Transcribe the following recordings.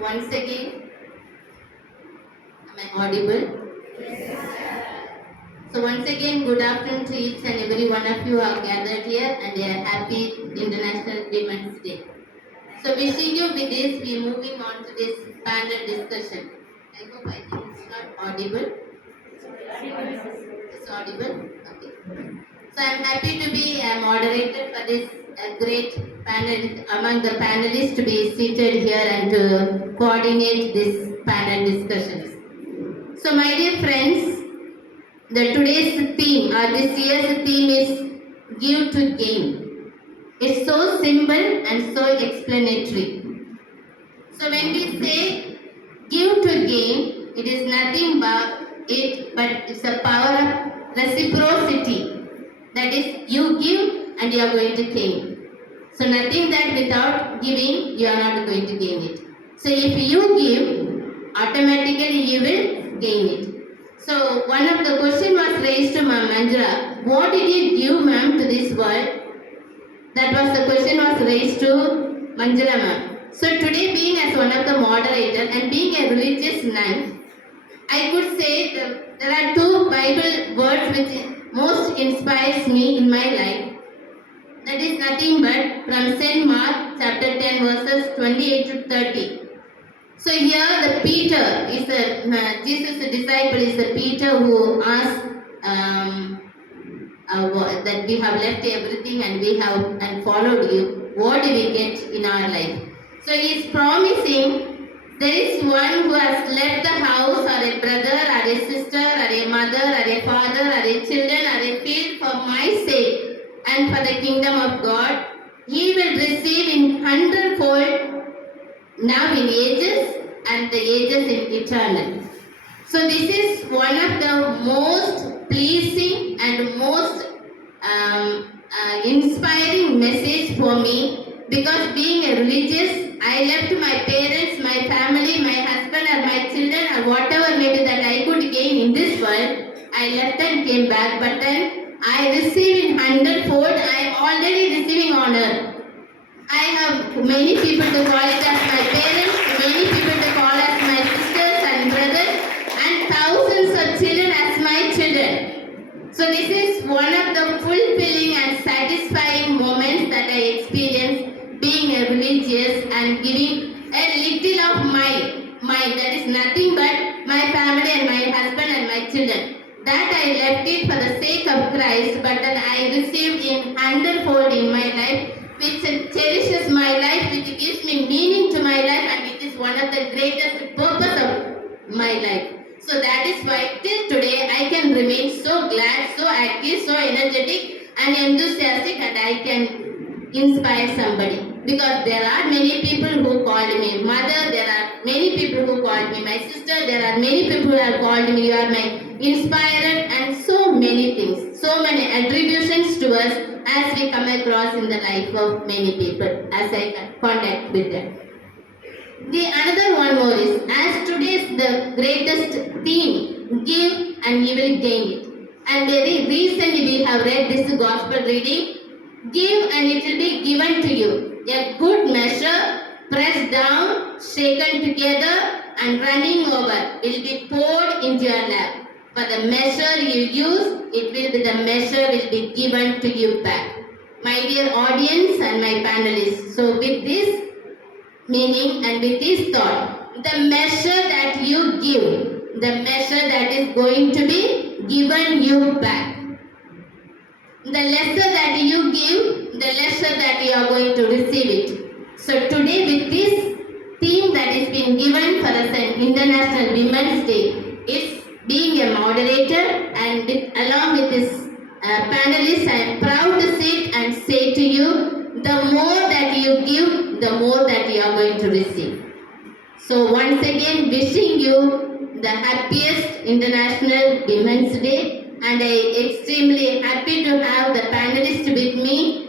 Once again, am I audible? So once again, good afternoon to each and every one of you who are gathered here, and a happy International Women's Day. So wishing you with this, we moving on to this panel discussion. I think it's not audible. It's audible. Okay. So I'm happy to be a moderator for this great panel among the panelists to be seated here and to coordinate this panel discussions. So my dear friends, the today's theme or this year's theme is give to gain. It's so simple and so explanatory. So when we say give to gain, it is nothing but it's the power of reciprocity. That is, you give and you are going to gain. So nothing that without giving you are not going to gain it. So if you give, automatically you will gain it. So one of the question was raised to Ma'am Manjula. What did you give, ma'am, to this world? That was the question was raised to Manjula ma'am. So today, being as one of the moderators and being a religious nun, I could say there are two Bible words which most inspires me in my life. That is nothing but from St. Mark chapter 10 verses 28 to 30. So here the Peter is Jesus' disciple is the Peter who asked that we have left everything and we have and followed you. What do we get in our life? So he is promising there is one who has left the house or a brother or a sister or a mother or a father or a children or a field for my sake and for the kingdom of God. He will receive in hundredfold now in ages and the ages in eternal. So this is one of the most pleasing and most inspiring message for me, because being a religious, I left my parents, my family, my husband or my children or whatever maybe that I could gain in this world. I left and came back, but then I receive in hundredfold. I am already receiving honor. I have many people to call it as my parents, many people to call as my sisters and brothers, and thousands of children as my children. So this is one of the fulfilling and satisfying moments that I experience being a religious and giving a little of my that is nothing but my family and my husband and my children. That I left it for the sake of Christ, but then I received in hundredfold in my life, which cherishes my life, which gives me meaning to my life, and it is one of the greatest purpose of my life. So that is why till today I can remain so glad, so active, so energetic and enthusiastic, and I can inspire somebody. Because there are many people who called me mother, there are many people who called me my sister, there are many people who have called me you are my inspirer, and so many things, so many attributions to us as we come across in the life of many people as I contact with them. The another one more is, as today's the greatest theme, give and you will gain it. And very recently we have read this gospel reading, give and it will be given to you. A good measure, pressed down, shaken together and running over will be poured into your lap. For the measure you use, it will be the measure will be given to you back. My dear audience and my panelists, so with this meaning and with this thought, the measure that you give, the measure that is going to be given you back. The lesser that you give, the lesser that you are going to receive it. So today with this theme that is being given for us an International Women's Day, it's being a moderator and along with this panelists, I am proud to sit and say to you, the more that you give, the more that you are going to receive. So once again, wishing you the happiest International Women's Day, and I extremely happy to have the panelists with me.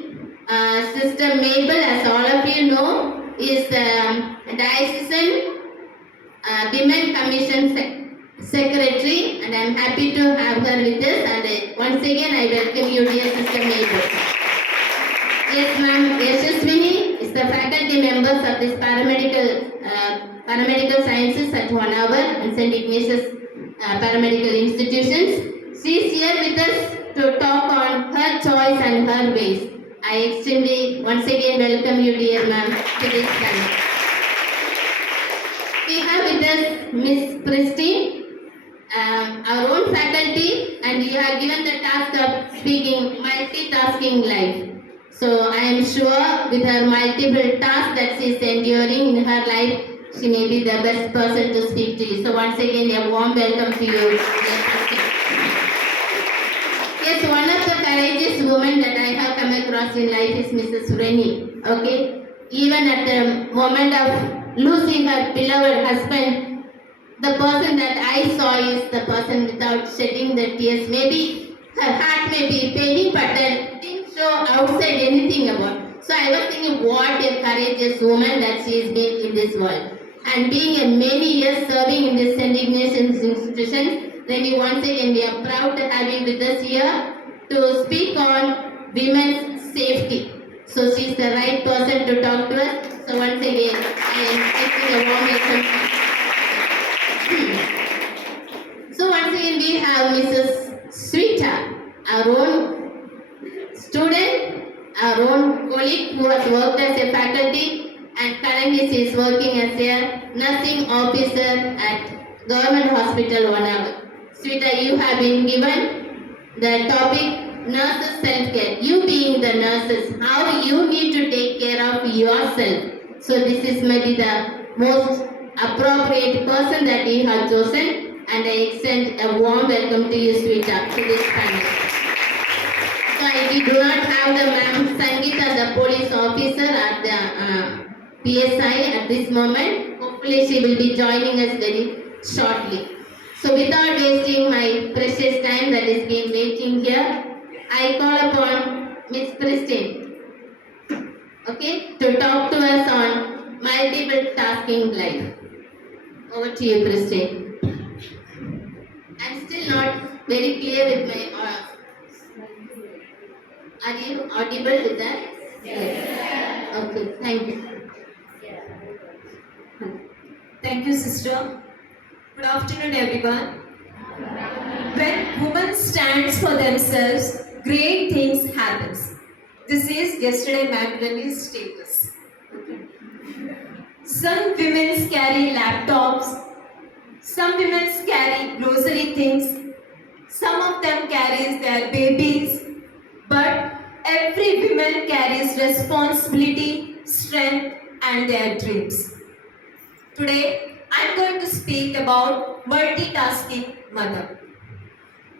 Sister Mabel, as all of you know, is the Diocesan Women Commission Secretary, and I am happy to have her with us. And once again, I welcome you, dear Sister Mabel. Yes, ma'am. Yashaswini is the faculty members of this paramedical paramedical sciences at 1 hour and St. Ignatius paramedical institutions. She is here with us to talk on her choice and her ways. I extremely once again welcome you, dear ma'am, to this time. We have with us Miss Christine, our own faculty, and you have given the task of speaking multitasking life. So I am sure with her multiple tasks that she is enduring in her life, she may be the best person to speak to you. So once again, a warm welcome to you. Yes, one of the courageous women that I have come across in life is Mrs. Rennie. Okay, even at the moment of losing her beloved husband, the person that I saw is the person without shedding the tears. Maybe her heart may be paining, but then didn't show outside anything about. So I was thinking, what a courageous woman that she has been in this world. And being a many years serving in this St. Ignatius institution, then once again we are proud to have you with us here to speak on women's safety. So she is the right person to talk to us. So once again, I am taking a warm welcome. So once again we have Mrs. Sweeta, our own student, our own colleague who has worked as a faculty and currently she is working as a nursing officer at Government Hospital 1 hour. Sweeta, you have been given the topic nurses self-care. You being the nurses, how you need to take care of yourself. So this is maybe the most appropriate person that you have chosen, and I extend a warm welcome to you, Sweeta, to this panel. So we do not have the ma'am Sangeeta, the police officer at the PSI at this moment. Hopefully she will be joining us very shortly. So without wasting my precious time that is being waiting here, I call upon Miss Christine, okay, to talk to us on multiple tasking life. Over to you, Christine. I'm still not very clear with my. Are you audible with that? Yes. Okay, thank you. Thank you, sister. Good afternoon, everyone. When women stands for themselves, great things happens. This is yesterday Magdalene's status. Some women carry laptops. Some women carry grocery things. Some of them carries their babies. But every woman carries responsibility, strength, and their dreams. Today, I am going to speak about multitasking mother.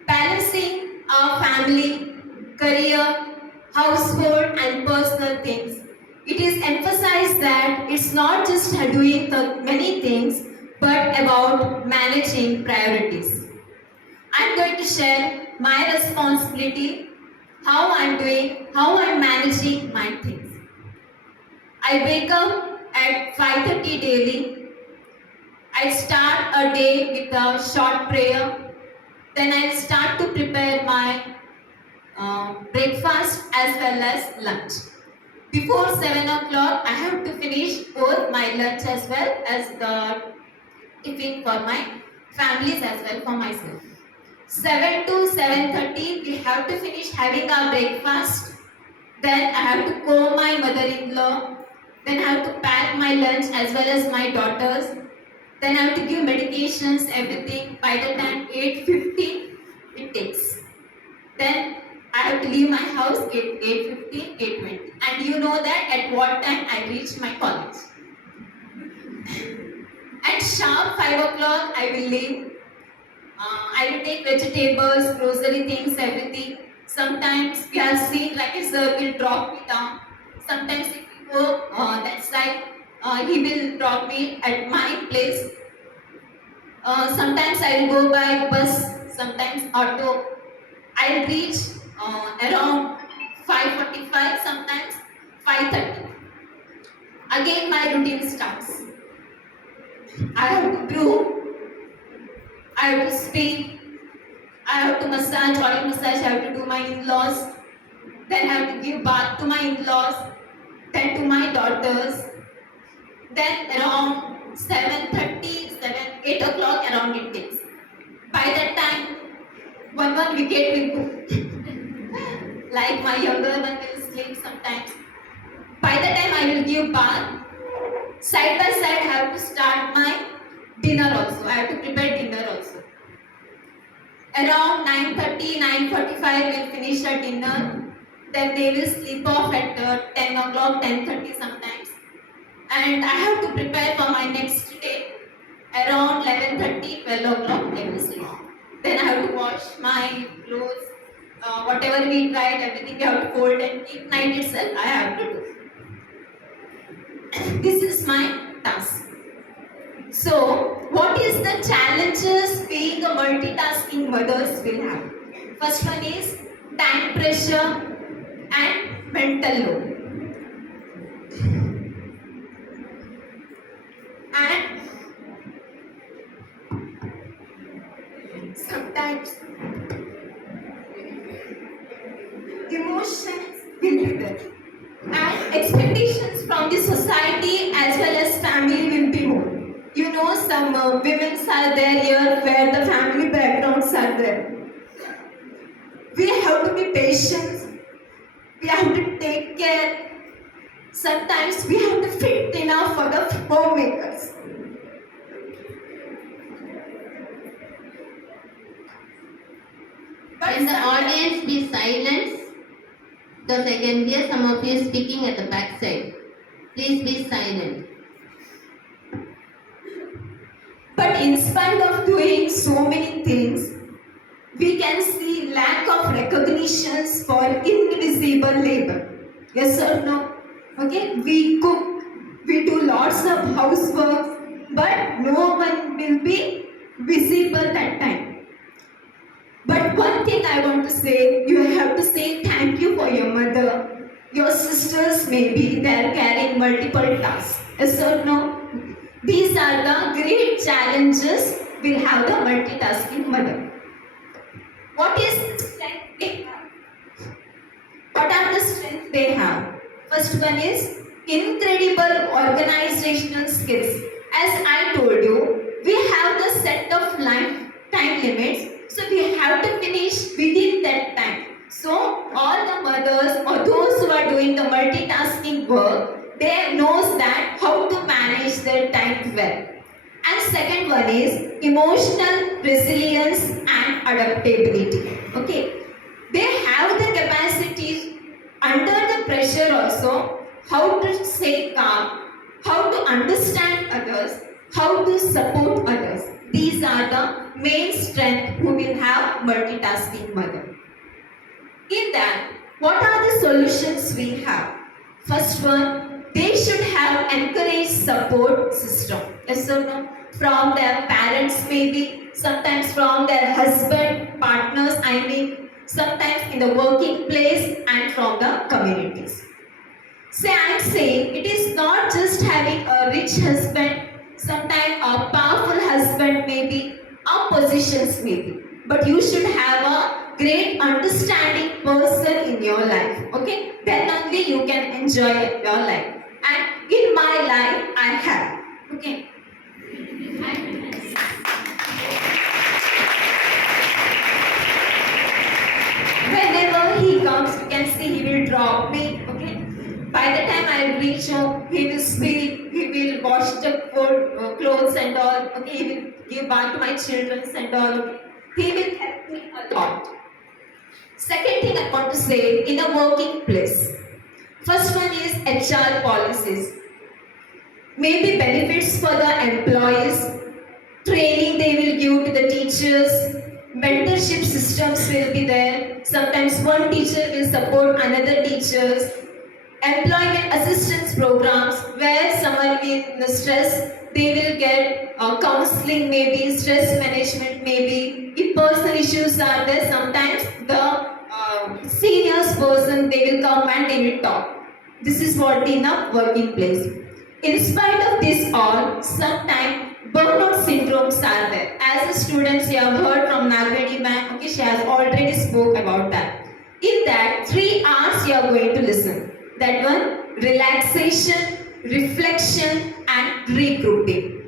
Balancing our family, career, household and personal things. It is emphasized that it's not just doing the many things, but about managing priorities. I am going to share my responsibility, how I am doing, how I am managing my things. I wake up at 5:30 daily. I start a day with a short prayer. Then I start to prepare my breakfast as well as lunch. Before 7 o'clock, I have to finish both my lunch as well as the tiffin for my families as well for myself. 7 to 7:30, we have to finish having our breakfast. Then I have to call my mother-in-law. Then I have to pack my lunch as well as my daughters. Then I have to give medications, everything. By the time 8:50, it takes. Then I have to leave my house at 8:15, 8:20. And you know that at what time I reach my college. At sharp 5 o'clock, I will leave. I will take vegetables, grocery things, everything. Sometimes we have seen like a sir will drop me down. Sometimes if we go that side, he will drop me at my place. Sometimes I will go by bus, sometimes auto. I will reach around 5:45, sometimes 5:30. Again my routine starts. I have to brew, I have to speak, I have to massage, oil massage, I have to do my in-laws. Then I have to give bath to my in-laws, then to my daughters. Then around 7 8 o'clock around it takes. By that time, one wicket will go. Like my younger one will sleep sometimes. By the time I will give bath, side by side I have to start my dinner also. I have to prepare dinner also. Around 9:30, 9:45 we'll finish our dinner. Then they will sleep off at 10 o'clock, 10:30 sometimes. And I have to prepare for my next day. Around 11:30, 12 o'clock they will sleep. Then I have to wash my clothes, whatever we tried, everything we have to fold and keep. Night itself I have to do. This is my task. So, what is the challenges being a multitasking mothers will have? First one is time pressure and mental load. And sometimes emotions will be there. And expectations from the society as well as family will be more. You know, some women are there here where the family backgrounds are there. We have to be patient. We have to take care. Sometimes we have to fit enough for the homemakers. Can the audience be silent? Because I can hear some of you speaking at the back side. Please be silent. But in spite of doing so many things, we can see lack of recognitions for invisible labor. Yes or no? Okay, we cook, we do lots of housework, but no one will be visible that time. But one thing I want to say, you have to say thank you for your mother. Your sisters maybe they are carrying multiple tasks. Yes or no? These are the great challenges we'll have the multitasking mother. What is the strength they have? What are the strengths they have? First one is incredible organizational skills. As I told you, we have the set of time limits, so we have to finish within that time. So all the mothers or those who are doing the multitasking work, they knows that how to manage their time well. And second one is emotional resilience and adaptability. Okay, they have the capacity under the pressure also how to stay calm, how to understand others, how to support others. These are the main strength who will have multitasking mother. In that, what are the solutions we have? First one, they should have encouraged support system. Yes or no? From their parents maybe, sometimes from their husband, partners, sometimes in the working place and from the communities. Say I'm saying it is not just having a rich husband, sometimes a powerful husband maybe, or positions maybe. But you should have a great understanding person in your life. Okay? Then only you can enjoy your life. And in my life, I have. Okay? Whenever he comes, you can see he will drop me. Okay? By the time I reach home, he will sweep, he will wash the food, clothes and all. Okay? He will give bath to my children and all. Okay? He will help me a lot. Second thing I want to say, in a working place. First one is HR policies. Maybe benefits for the employees, training they will give to the teachers, mentorship systems will be there. Sometimes one teacher will support another teachers. Employment assistance programs where someone in stress, they will get counseling maybe, stress management maybe. If personal issues are there, sometimes the seniors person, they will come and they will talk. This is what in a working place. In spite of this all, sometimes burnout syndromes are there. As a student, you have heard from Nagvedi ma'am, okay, she has already spoke about that. In that, 3 hours you are going to listen. That one, relaxation, reflection and regrouping.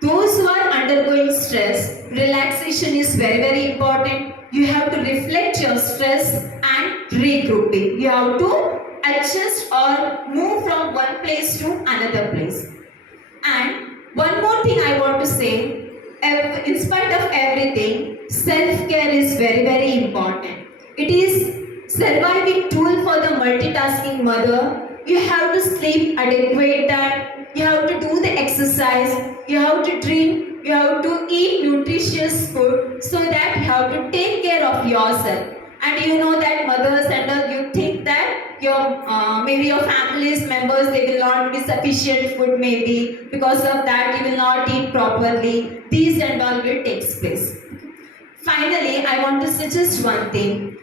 Those who are under undergoing stress, relaxation is very, very important. You have to reflect your stress and regrouping. You have to adjust or move from one place to another place. And one more thing I want to say, in spite of everything, self-care is very, very important. It is surviving tool for the multitasking mother. You have to sleep adequate time, you have to do the exercise, you have to drink, you have to eat nutritious food so that you have to take care of yourself. And you know that mothers and all, you think that your maybe your family's members, they will not be sufficient food, maybe because of that you will not eat properly. These and all will take place. Finally, I want to suggest one thing.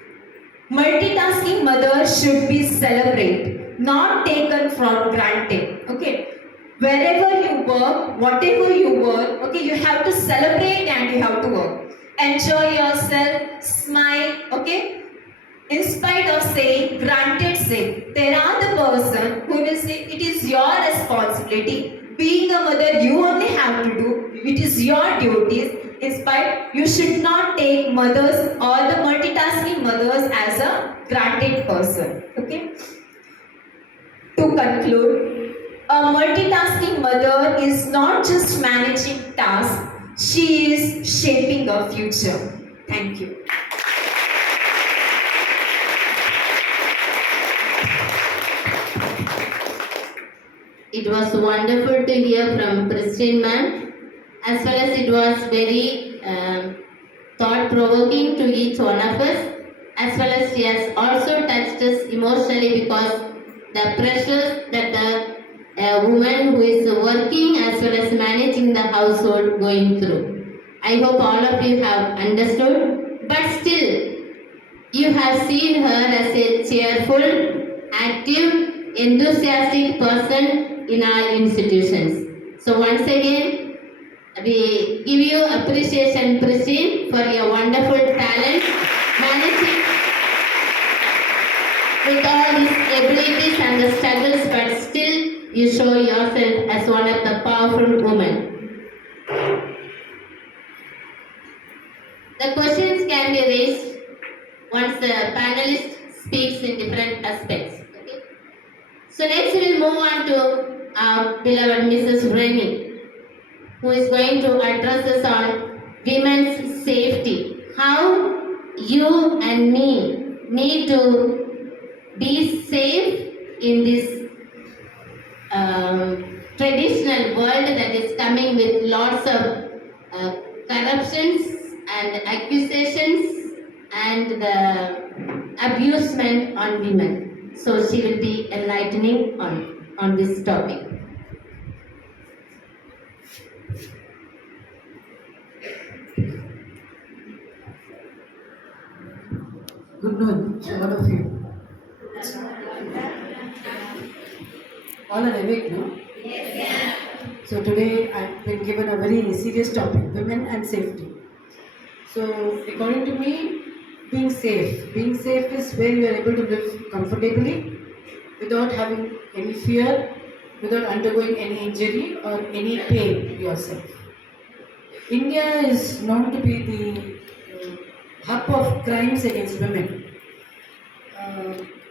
Multitasking mothers should be celebrated, not taken for granted. Okay, wherever you work, whatever you work, okay, you have to celebrate and you have to work. Enjoy yourself, smile, okay. In spite of saying, granted say, there are the person who will say it is your responsibility. Being a mother, you only have to do. It is your duties. In spite, you should not take mothers or the multitasking mothers as a granted person. Okay. To conclude, a multitasking mother is not just managing tasks, she is shaping a future. Thank you. It was wonderful to hear from Christine ma'am, as well as it was very thought-provoking to each one of us, as well as she has also touched us emotionally because the pressures that the woman who is working as well as managing the household going through. I hope all of you have understood, but still you have seen her as a cheerful, active, enthusiastic person in our institutions. So once again, we give you appreciation, Christine, for your wonderful talent, managing with all these abilities and the struggles, but still you show yourself as one of the powerful women. The questions can be raised once the panelist speaks in different aspects. Okay? So next we will move on to our beloved Mrs. Remy, who is going to address us on women's safety. How you and me need to be safe in this traditional world that is coming with lots of corruptions and accusations and the abusement on women. So she will be enlightening on this topic. Good noon to all of you. All are awake, no? Yes. So today I've been given a very serious topic, women and safety. So according to me, being safe is where you are able to live comfortably without having any fear, without undergoing any injury or any pain yourself. India is known to be the hub of crimes against women.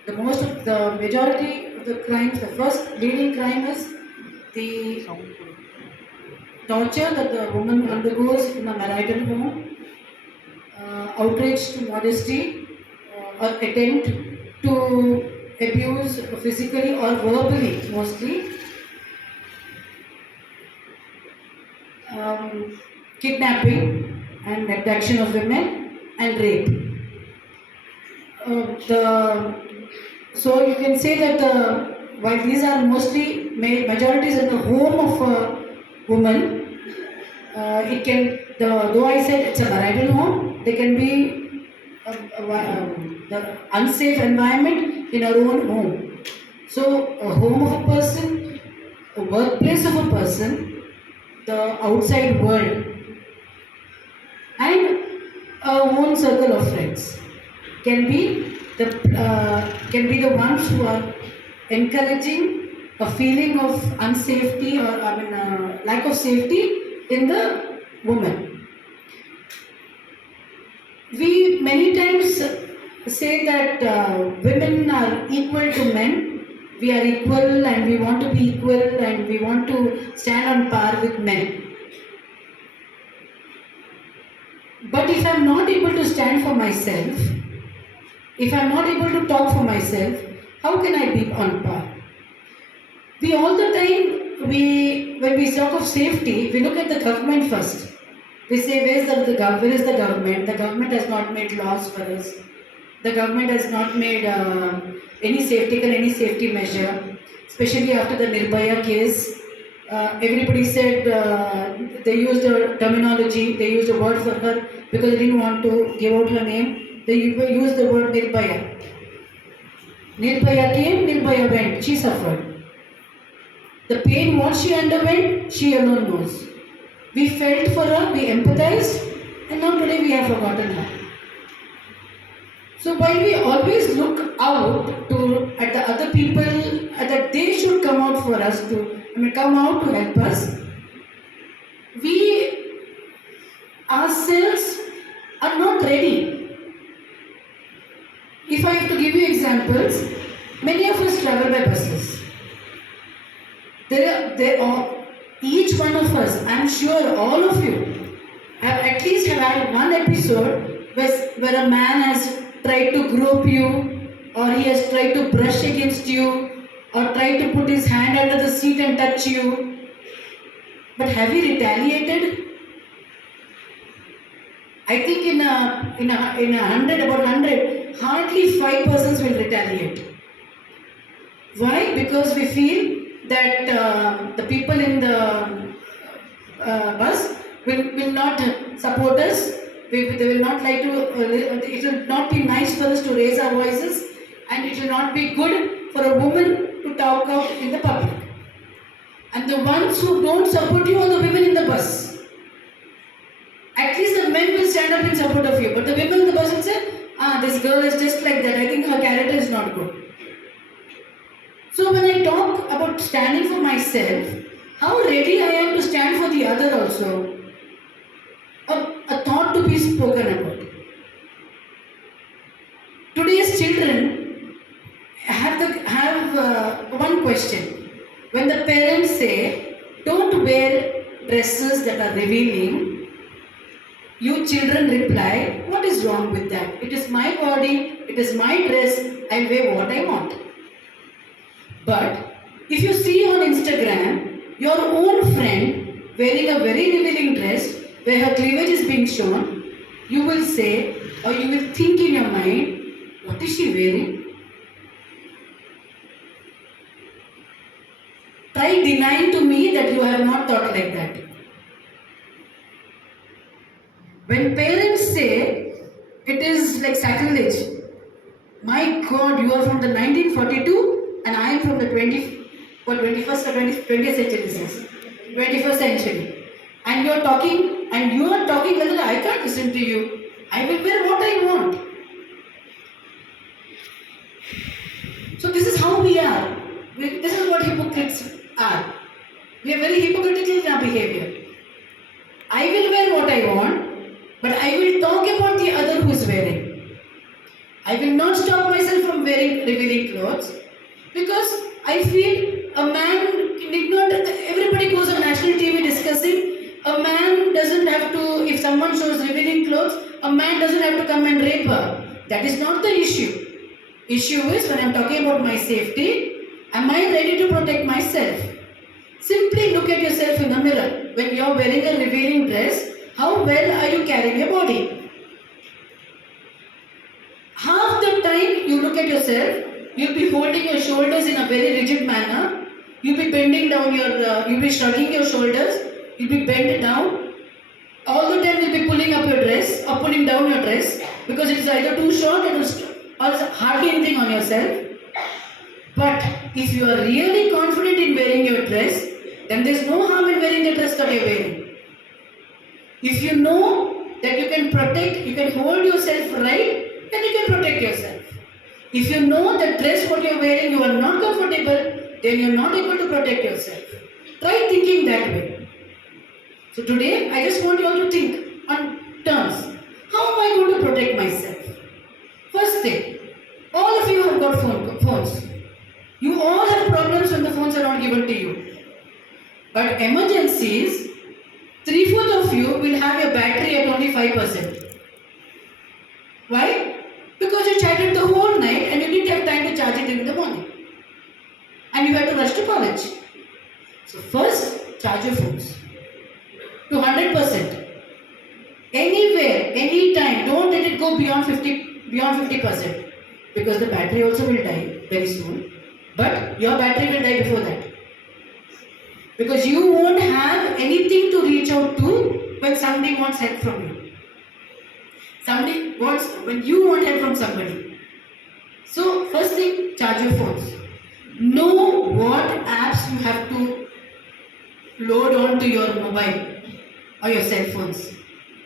The majority of the crimes, the first leading crime is the torture that the woman undergoes in a marital home, outrage to modesty, or attempt to abuse physically or verbally mostly, kidnapping and abduction of women, and rape. So you can say that while these are mostly majorities in the home of a woman, though I said it's a marital home, they can be the unsafe environment in our own home. So a home of a person, a workplace of a person, the outside world, and our own circle of friends can be the ones who are encouraging a feeling of unsafety or lack of safety in the woman. We many times say that women are equal to men. We are equal and we want to be equal and we want to stand on par with men. But if I'm not able to stand for myself, if I'm not able to talk for myself, how can I be on par? We all the time, when we talk of safety, we look at the government first. We say, where is the government? The government has not made laws for us. The government has not made any safety measure, especially after the Nirbhaya case. Everybody said they used a terminology, they used a word for her because they didn't want to give out her name. They used the word Nirbhaya. Nirbhaya came, Nirbhaya went. She suffered. The pain what she underwent, she alone knows. We felt for her, we empathized, and now today we have forgotten her. So while we always look out at the other people, that they should come out for us come out to help us, we ourselves are not ready. If I have to give you examples, many of us travel by buses. There are each one of us, I'm sure all of you, have at least had one episode where a man has tried to grope you, or he has tried to brush against you, or tried to put his hand under the seat and touch you. But have you retaliated? I think in a about 100, hardly 5 persons will retaliate. Why? Because we feel that the people in the bus will not support us. They will not like to, it will not be nice for us to raise our voices, and it will not be good for a woman to talk out in the public. And the ones who don't support you are the women in the bus. At least the men will stand up in support of you, but the women in the bus will say, this girl is just like that, I think her character is not good. So when I talk about standing for myself, how ready I am to stand for the other also, a thought to be spoken about. Today's children have one question. When the parents say, don't wear dresses that are revealing, you children reply, what is wrong with that? It is my body, it is my dress, I wear what I want. But if you see on Instagram your own friend wearing a very revealing dress where her cleavage is being shown, you will say, or you will think in your mind, what is she wearing? Try denying to me that you have not thought like that. When parents say it is like sacrilege, my God, you are from the 1942 and I am from the 21st or 20th century. 21st century. And you are talking like that, I can't listen to you. I will wear what I want. So this is how we are. This is what hypocrites are. We are very hypocritical in our behavior. I will wear what I want, but I will talk about the other who is wearing. I will not stop myself from wearing revealing clothes because I feel a man need not. Everybody goes on national TV discussing. A man doesn't have to. If someone shows revealing clothes, a man doesn't have to come and rape her. That is not the issue. Issue is when I'm talking about my safety. Am I ready to protect myself? Simply look at yourself in the mirror. When you're wearing a revealing dress, how well are you carrying your body? Half the time you look at yourself, you'll be holding your shoulders in a very rigid manner. You'll be bending down you'll be shrugging your shoulders. You'll be bent down. All the time you'll be pulling up your dress or pulling down your dress because it is either too short or hardly anything on yourself. But if you are really confident in wearing your dress, then there is no harm in wearing the dress that you are wearing. If you know that you can protect, you can hold yourself right, then you can protect yourself. If you know that dress what you are wearing, you are not comfortable, then you are not able to protect yourself. Try thinking that way. So today, I just want you all to think on terms. How am I going to protect myself? First thing, all of you have got phones. You all have problems when the phones are not given to you. But emergencies, 3/4 of you will have your battery at only 5%. Why? Because you chatted the whole night and you didn't have time to charge it in the morning. And you had to rush to college. So first, charge your phones to 100%. Anywhere, anytime, don't let it go beyond 50%. Because the battery also will die very soon. But your battery will die before that. Because you won't have anything to reach out to when somebody wants help from you. When you want help from somebody. So, first thing, charge your phones. Know what apps you have to load onto your mobile or your cell phones.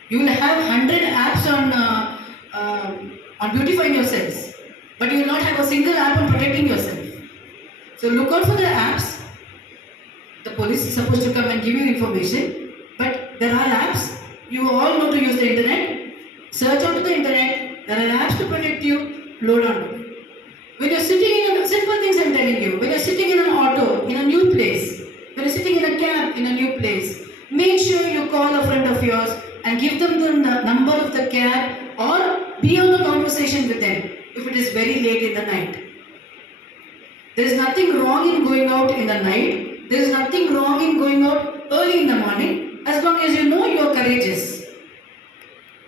You will have 100 apps on beautifying yourselves, but you will not have a single app on protecting yourself. So, look out for the apps. The police is supposed to come and give you information, but there are apps. You all know to use the internet. Search onto the internet. There are apps to protect you. Load on. When you're sitting in simple things I'm telling you. When you're sitting in an auto in a new place, when you're sitting in a cab in a new place, make sure you call a friend of yours and give them the number of the cab or be on a conversation with them if it is very late in the night. There is nothing wrong in going out in the night. There is nothing wrong in going out early in the morning as long as you know you are courageous.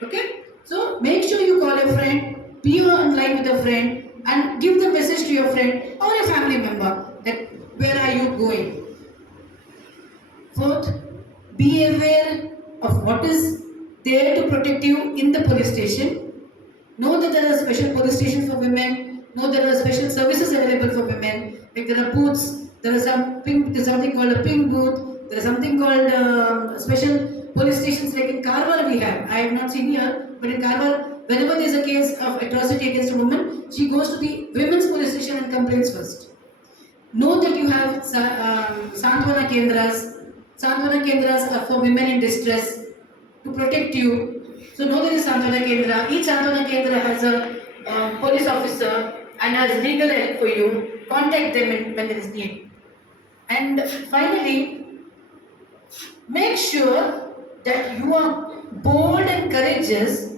Okay? So make sure you call a friend, be online with a friend and give the message to your friend or a family member that where are you going. Fourth, be aware of what is there to protect you in the police station. Know that there are special police stations for women. Know there are special services available for women. Like there are booths. There's something called a pink booth. There is something called special police stations like in Karwar we have. I have not seen here, but in Karwar, whenever there is a case of atrocity against a woman, she goes to the women's police station and complains first. Know that you have Santvana Kendras. Santvana Kendras are for women in distress to protect you. So know there is Santvana Kendra. Each Santvana Kendra has a police officer and has legal help for you. Contact them when there is need. And finally, make sure that you are bold and courageous,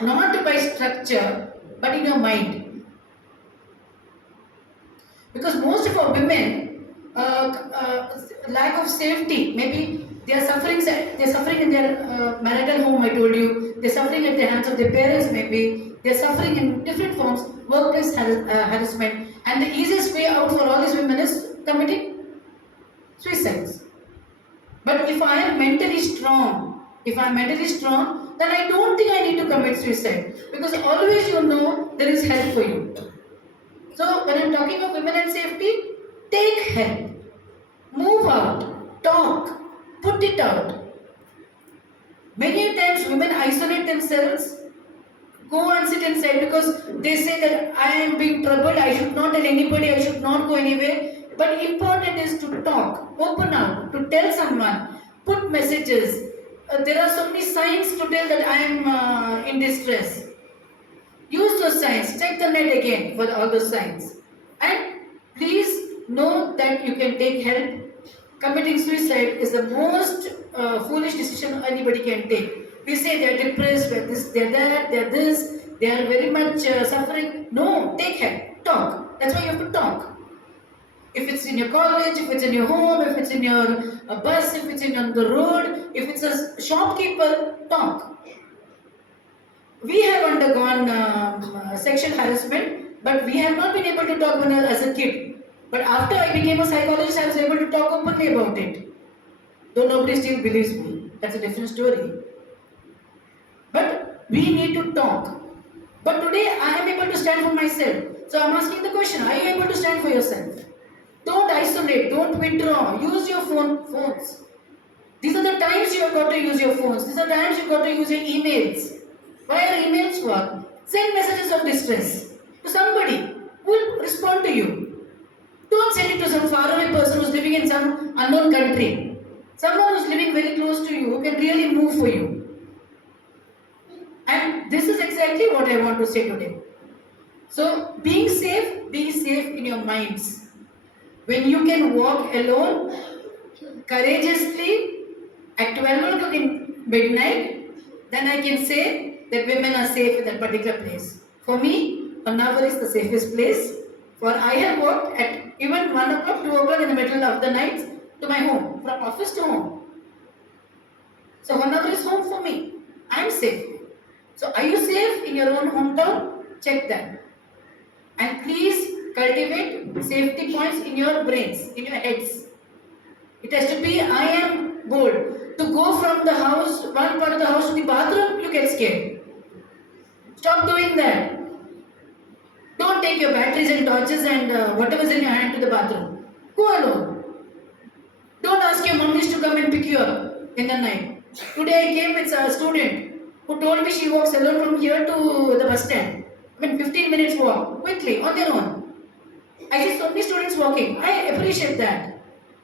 not by structure, but in your mind. Because most of our women, lack of safety, maybe they are suffering in their marital home, I told you, they are suffering at the hands of their parents, maybe, they are suffering in different forms, workplace harassment, and the easiest way out for all these women is committing suicides. But if I am mentally strong, then I don't think I need to commit suicide. Because always you know there is help for you. So when I'm talking of women and safety, take help. Move out. Talk. Put it out. Many times women isolate themselves, go and sit inside because they say that I am being troubled, I should not tell anybody, I should not go anywhere. But important is to talk, open out, to tell someone, put messages. There are so many signs to tell that I am in distress. Use those signs. Check the net again for all those signs. And please know that you can take help. Committing suicide is the most foolish decision anybody can take. We say they are depressed, they are this, they are that, they are this, they are very much suffering. No, take help. Talk. That's why you have to talk. If it's in your college, if it's in your home, if it's in your bus, if it's on the road, if it's a shopkeeper, talk. We have undergone sexual harassment, but we have not been able to talk when as a kid. But after I became a psychologist, I was able to talk openly about it. Though nobody still believes me. That's a different story. But we need to talk. But today I am able to stand for myself. So I am asking the question, are you able to stand for yourself? Don't isolate, don't withdraw, use your phones. These are the times you have got to use your phones. These are the times you have got to use your emails. Why are emails for? Send messages of distress to somebody who will respond to you. Don't send it to some faraway person who is living in some unknown country. Someone who's living very close to you can really move for you. And this is exactly what I want to say today. So, being safe, be safe in your minds. When you can walk alone, courageously, at 12 o'clock in midnight, then I can say that women are safe in that particular place. For me, Honavar is the safest place. For I have walked at even 1 o'clock, 2 o'clock in the middle of the night to my home, from office to home. So Honavar is home for me. I am safe. So are you safe in your own hometown? Check that. And please cultivate safety points in your brains, in your heads. It has to be, I am bold. To go from the house, one part of the house to the bathroom, you get scared. Stop doing that. Don't take your batteries and torches and whatever's in your hand to the bathroom. Go alone. Don't ask your mummies to come and pick you up in the night. Today I came with a student who told me she walks alone from here to the bus stand. 15 minutes walk, quickly, on their own. I see so many students walking. I appreciate that.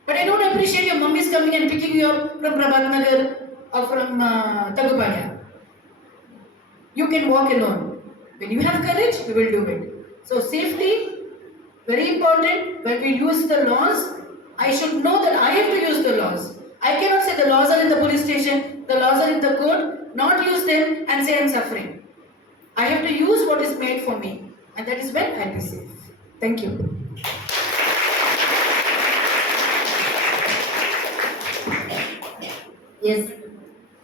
But I don't appreciate your mummies coming and picking you up from Prabhat Nagar or from Tagupadia. You can walk alone. When you have courage, you will do it. So safety, very important. When we use the laws, I should know that I have to use the laws. I cannot say the laws are in the police station, the laws are in the court, not use them and say I am suffering. I have to use what is made for me, and that is when I will be safe. Thank you. Yes,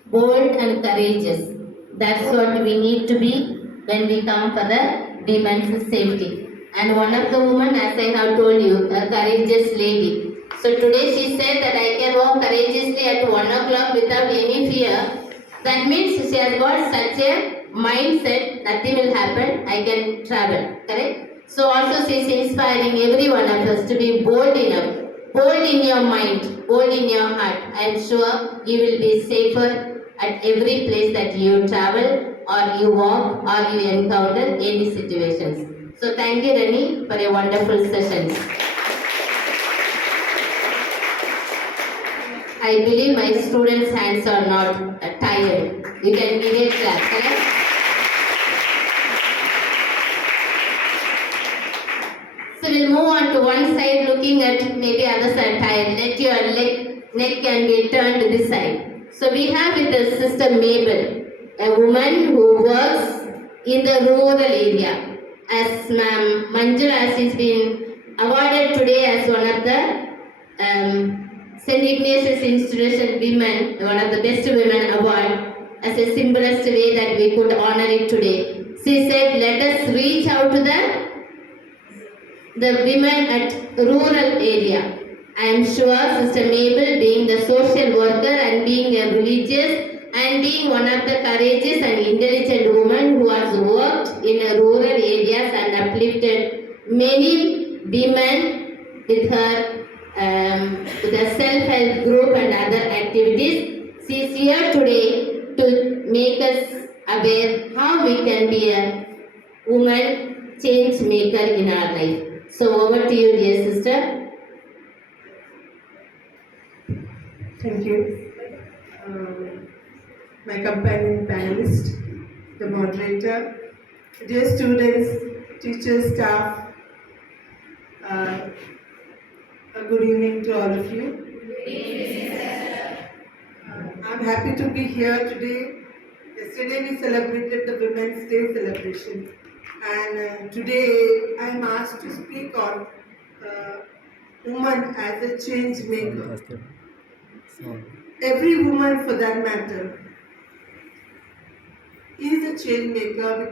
bold and courageous. That's what we need to be when we come for the women's safety. And one of the women, as I have told you, a courageous lady. So today she said that I can walk courageously at 1 o'clock without any fear. That means she has got such a mindset, nothing will happen, I can travel. Correct? So also she is inspiring every one of us to be bold enough. Bold in your mind, bold in your heart. I am sure you will be safer at every place that you travel or you walk or you encounter any situations. So thank you, Rani, for a wonderful session. I believe my students' hands are not tired. You can give a clap, correct? So we'll move on to one side looking at maybe other side tired. Let your neck can be turned to this side. So we have with us Sister Mabel, a woman who works in the rural area. As Ma'am Manju has been awarded today as one of the St. Ignatius Institution Women, one of the best women award, as a symbolist way that we could honor it today. She said, let us reach out to the women at rural area. I am sure Sister Mabel, being the social worker and being a religious and being one of the courageous and intelligent women who has worked in rural areas and uplifted many women with her with a self-help group and other activities. She is here today to make us aware how we can be a woman change maker in our life. So over to you, dear sister. Thank you. My companion panelist, the moderator, dear students, teachers, staff, a good evening to all of you. I'm happy to be here today. Yesterday we celebrated the Women's Day celebration, and today I'm asked to speak on woman as a change maker. Every woman, for that matter, is a change maker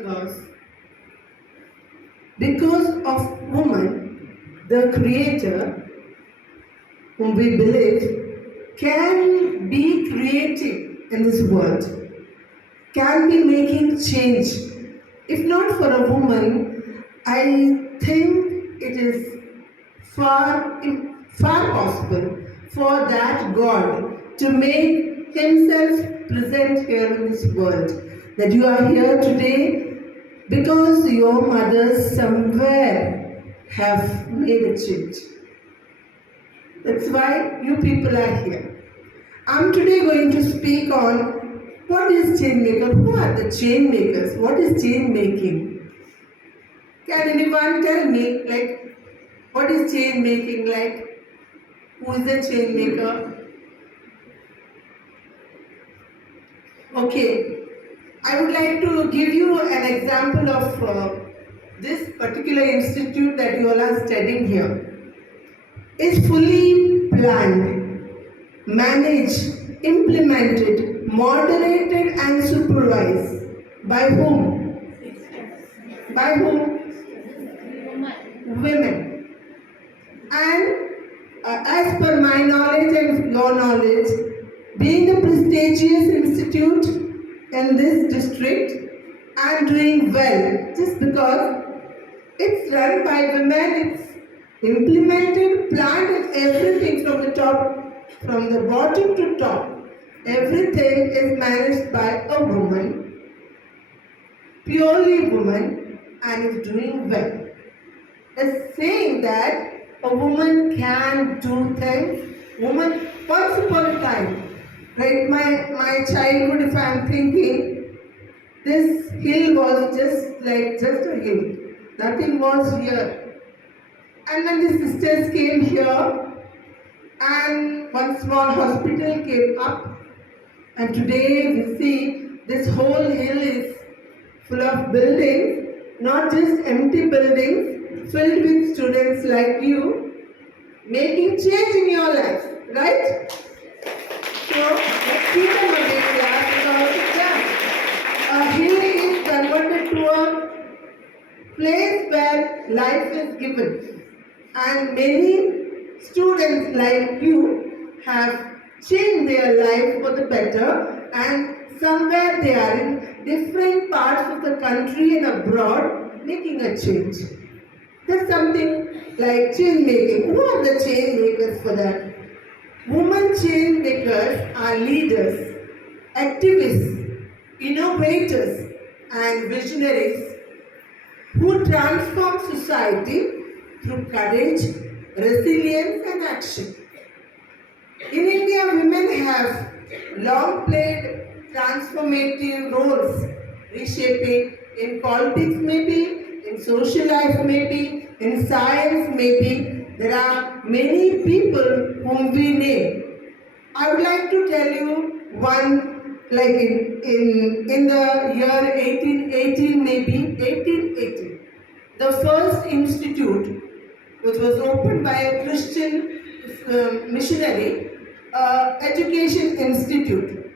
because of woman, the Creator, whom we believe can be creative in this world, can be making change. If not for a woman, I think it is far possible for that God to make Himself present here in this world. That you are here today because your mothers somewhere have made a change. That's why you people are here. I'm today going to speak on what is chain maker? Who are the chain makers? What is chain making? Can anyone tell me, like, what is chain making? Like, who is a chain maker? Okay, I would like to give you an example of this particular institute that you all are studying here. It's fully planned, managed, implemented, moderated and supervised. By whom? By whom? Women. And as per my knowledge and your knowledge, being a prestigious institute in this district and doing well just because it's run by women, it's implemented, planned, and everything from the top, from the bottom to top. Everything is managed by a woman, purely woman, and is doing well. It's saying that a woman can do things. Woman, once upon a time, like my childhood, if I'm thinking, this hill was just a hill. Nothing was here. And when the sisters came here, and one small hospital came up, and today we see this whole hill is full of buildings, not just empty buildings, filled with students like you, making change in your life, right? So let's give them a big clap because it's done. A hill is converted to a place where life is given, and many students like you have changed their life for the better, and somewhere they are in different parts of the country and abroad making a change. There's something like change making. Who are the change makers for that? Women change makers are leaders, activists, innovators, and visionaries who transform society through courage, resilience, and action. In India, women have long played transformative roles, reshaping in politics, maybe, in social life, maybe, in science, maybe. There are many people whom we name. I would like to tell you one, like in the year 1818, maybe 1880, the first institute, which was opened by a Christian missionary, education institute.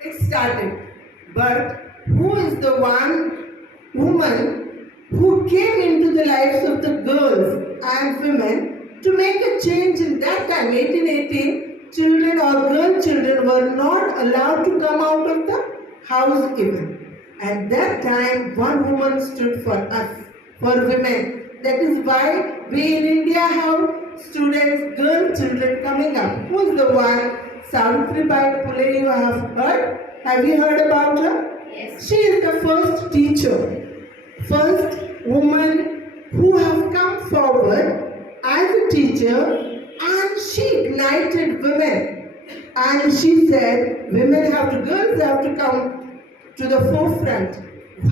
It started. But who is the one woman who came into the lives of the girls and women to make a change in that time, 1818, children or girl children were not allowed to come out of the house even. At that time, one woman stood for us, for women. That is why we in India have students, girl children coming up. Who is the one? Savitribai Phule, you have heard? Have you heard about her? Yes. She is the first teacher, first woman who have come forward as a teacher, and she ignited women. And she said, women have to, girls have to come to the forefront.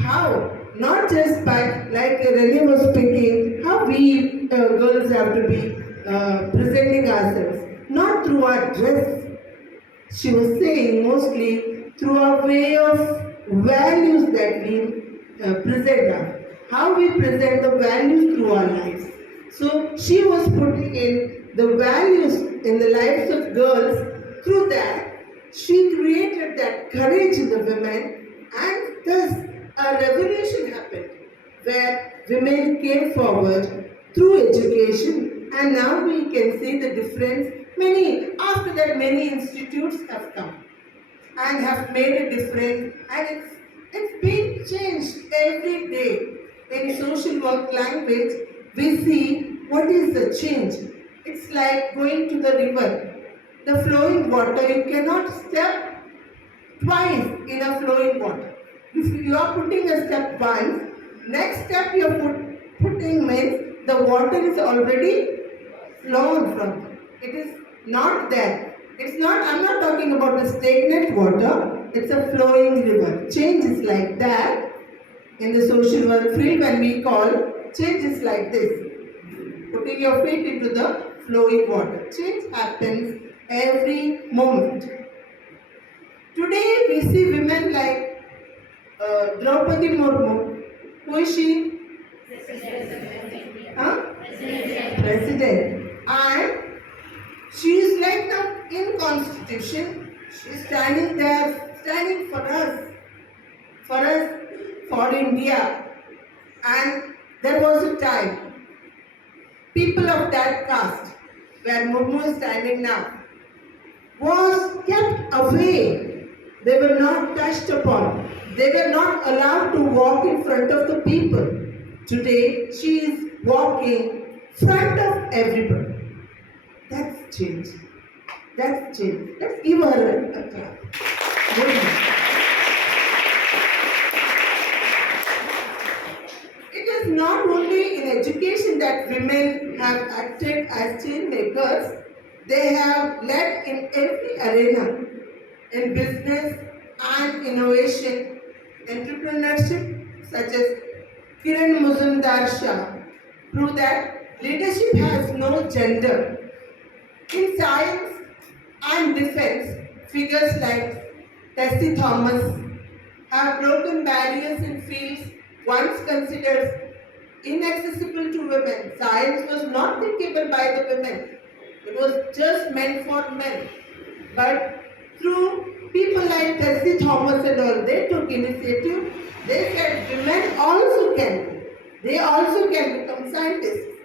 How? Not just by, like Renee was speaking, how we girls have to be presenting ourselves. Not through our dress. She was saying mostly through our way of values that we present us. How we present the values through our lives. So she was putting in the values in the lives of girls. Through that, she created that courage in the women, and thus a revolution happened where women came forward through education, and now we can see the difference. After that, many institutes have come and have made a difference, and it's being changed every day. In social work language, we see what is the change. It's like going to the river. The flowing water, you cannot step twice in a flowing water. If you are putting a step once, next step you are putting means the water is already flown from you. It is not there. I'm not talking about the stagnant water, it's a flowing river. Change is like that. In the social work field, when we call change is like this, putting your feet into the flowing water. Change happens every moment. Today we see women like Draupadi Murmu. Who is she? Huh? President. And she is like the in constitution. She is standing there, standing for us, for India. And there was a time, people of that caste, where Murmu is standing now, was kept away. They were not touched upon. They were not allowed to walk in front of the people. Today, she is walking front of everybody. That's change. That's change. Let's give her a clap. It is not only in education that women have acted as change makers, they have led in every arena, in business and innovation, entrepreneurship, such as Kiran Muzumdar Shah, prove that leadership has no gender. In science and defense, figures like Tessie Thomas have broken barriers in fields once considered inaccessible to women. Science was not thinkable by the women. It was just meant for men. But through people like Tessie Thomas and all, they took initiative. They said women also can. They also can become scientists.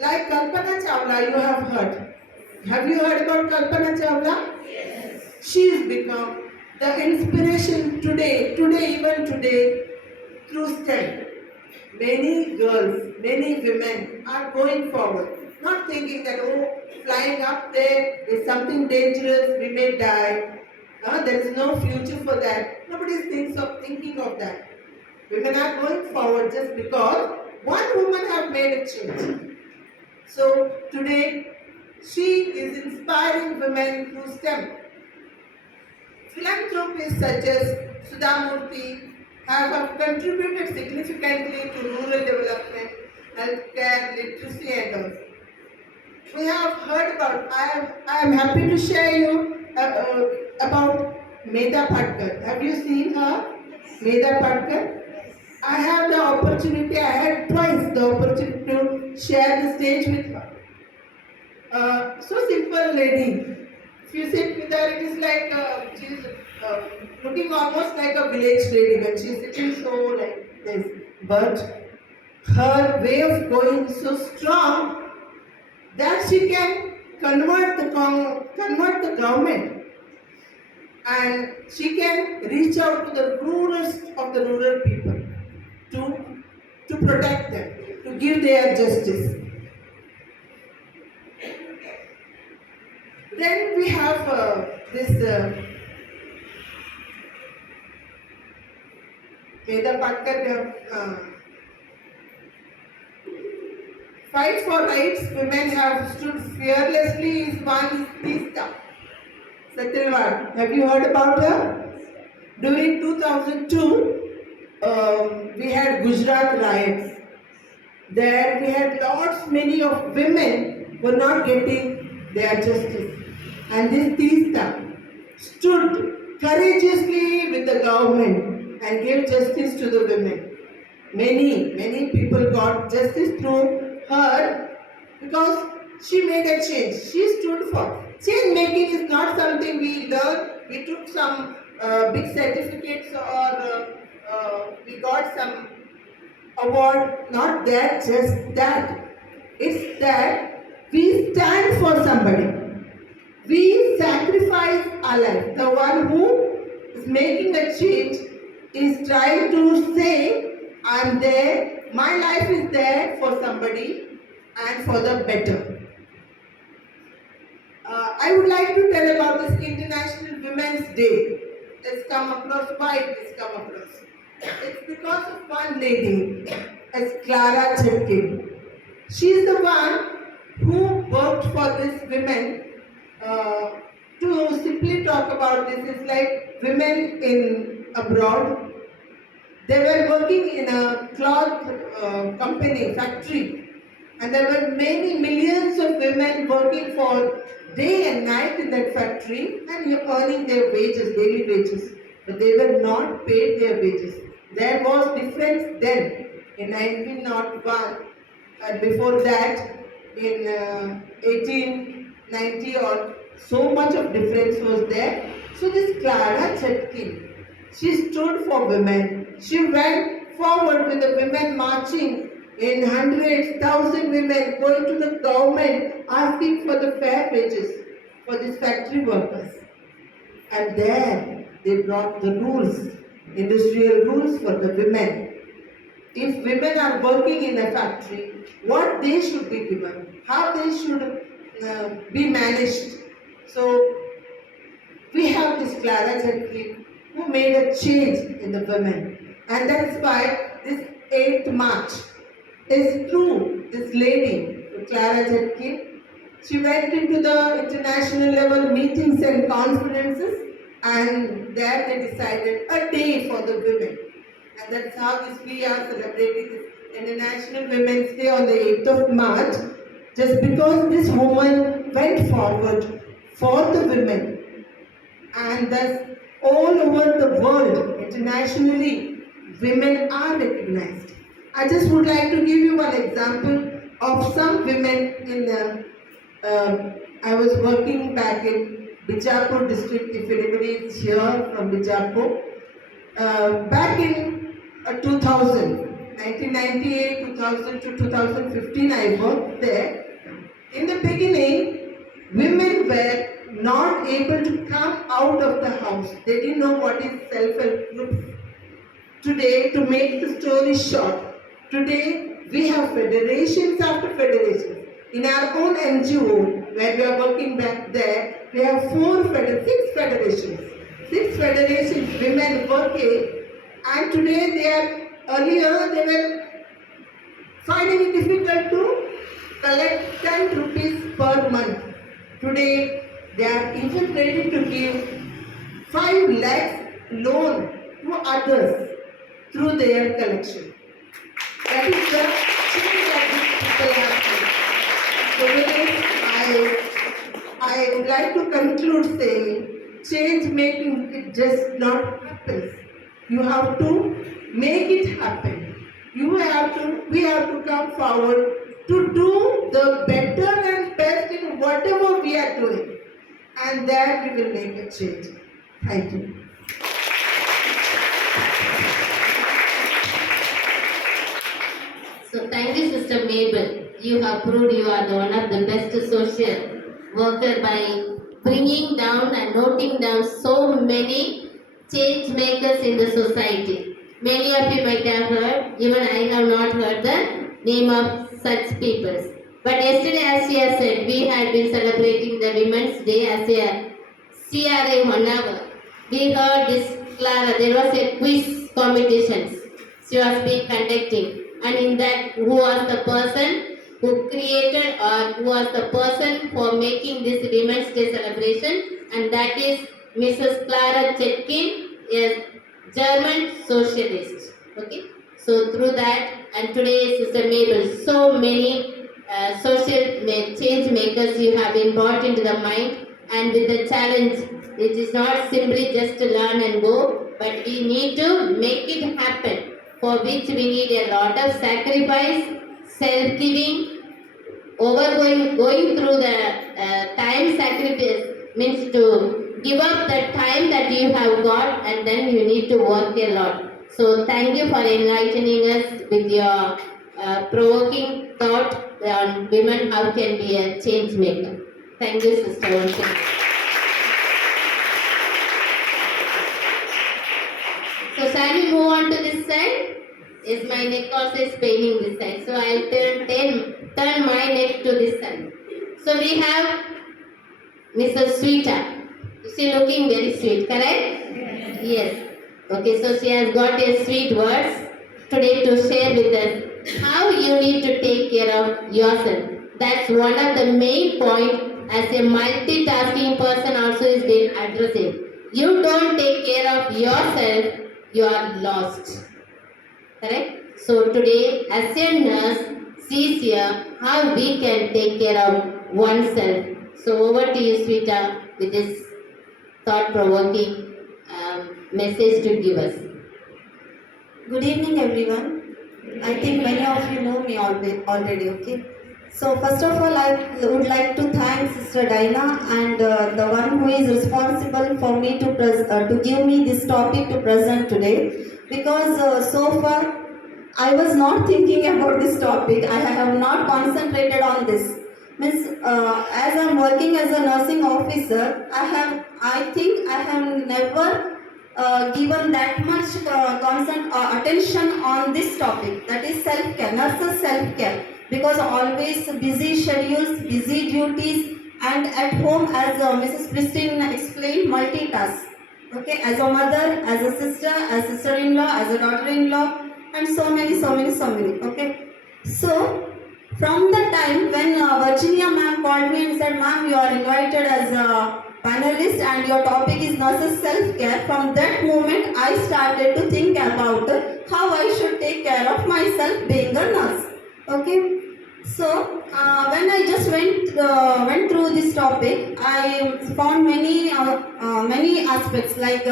Like Kalpana Chawla, you have heard. Have you heard about Kalpana Chawla? Yes. She has become the inspiration today, even today, through STEM. Many girls, many women are going forward, not thinking that, oh, flying up there is something dangerous, we may die. There is no future for that. Nobody thinking of that. Women are going forward just because one woman has made a change. So today, she is inspiring women through STEM. Philanthropists such as Sudha Murthy have contributed significantly to rural development, healthcare, literacy and all. We have heard about, I am happy to share you about Medha Patkar. Have you seen her? Medha Patkar? I have the opportunity, I had twice the opportunity to share the stage with her. So simple lady. If you sit with her, it is like she's looking almost like a village lady when she's sitting so like this. But her way of going is so strong that she can convert the government, and she can reach out to the ruralest of the rural people to protect them, to give their justice. Then we have this Medha Patkar. Fight for rights women have stood fearlessly is one Tista Satilwar. Have you heard about her? During 2002, we had Gujarat riots. There we had many of women were not getting their justice. And this Tista stood courageously with the government and gave justice to the women. Many people got justice through her because she made a change. She stood for. Change making is not something we learn. We took some big certificates or we got some award. Not that, just that. It's that we stand for somebody. We sacrifice our life. The one who is making a change is trying to say, I'm there, my life is there for somebody and for the better. I would like to tell about this International Women's Day. It's come across. Why it has come across? It's because of one lady, as Clara Zetkin. She is the one who worked for this women To simply talk about this is like women in abroad. They were working in a cloth company, factory, and there were many millions of women working for day and night in that factory and earning their wages, daily wages. But they were not paid their wages. There was difference then in 1901, and before that in 1890 or so much of difference was there. So this Clara Chetkin, she stood for women. She went forward with the women marching in hundreds, thousand women going to the government asking for the fair wages for these factory workers. And there they brought the rules, industrial rules for the women. If women are working in a factory, what they should be given, how they should be managed. So we have this Clara Zetkin who made a change in the women. And that's why this 8th March is through this lady, Clara Zetkin. She went into the international level meetings and conferences, and there they decided a day for the women. And that's how we are celebrating this International Women's Day on the 8th of March, just because this woman went forward for the women. And thus, all over the world, internationally, women are recognized. I just would like to give you one example of some women in the. I was working back in Bijapur district, if anybody is here from Bijapur. Back in 2000, 1998, 2000 to 2015, I worked there. In the beginning, women were not able to come out of the house. They didn't know what is self-help group. Today, to make the story short, today we have federations after federations. In our own NGO, where we are working back there, we have six federations. Six federations, women working, and today earlier they were finding it difficult to collect 10 rupees per month. Today, they are even ready to give 5 lakhs loan to others through their collection. That is the change that these people have made. So I would like to conclude saying, change making it just not happens. You have to make it happen. We have to come forward to do the better and best in whatever we are doing. And that we will make a change. Thank you. So thank you, Sister Mabel. You have proved you are the one of the best social worker by bringing down and noting down so many change makers in the society. Many of you might have heard, even I have not heard the name of such people. But yesterday, as she has said, we had been celebrating the Women's Day as a CRA 1 hour. We heard this Clara, there was a quiz competition. She was being conducting. And in that, who was the person who created or who was the person for making this Women's Day celebration? And that is Mrs. Clara Chetkin, a German socialist. Okay. So through that, and today Sister Mabel, so many social change makers you have been brought into the mind, and with the challenge, it is not simply just to learn and go, but we need to make it happen, for which we need a lot of sacrifice, self-giving, going through the time sacrifice means to give up the time that you have got, and then you need to work a lot. So thank you for enlightening us with your provoking thought on women how can be a change maker. Thank you, Sister. Once again. So shall we move on to this side? Yes, my neck also is paining this side. So I'll turn my neck to this side. So we have Mrs. Sweeta. Is she looking very sweet, correct? Yes. Okay, so she has got a sweet words today to share with us how you need to take care of yourself. That's one of the main points as a multitasking person also is been addressing. You don't take care of yourself, you are lost. Correct? So today, as a nurse, sees here how we can take care of oneself. So over to you, Sweta, with this thought-provoking message to give us. Good evening, everyone. I think many of you know me already, okay? So, first of all, I would like to thank Sister Dinah and the one who is responsible for me to give me this topic to present today, because so far I was not thinking about this topic. I have not concentrated on this. Means, as I'm working as a nursing officer, I think I have never given that much attention on this topic, that is self-care, nurses self-care, because always busy schedules, busy duties, and at home, as Mrs. Christine explained, multitask. Okay, as a mother, as a sister, as sister-in-law, as a daughter-in-law, and so many. Okay, so from the time when Virginia ma'am called me and said, "Ma'am, you are invited as a panelist and your topic is nurses self-care," from that moment I started to think about how I should take care of myself being a nurse. Okay, so when I just went through this topic, I found many aspects like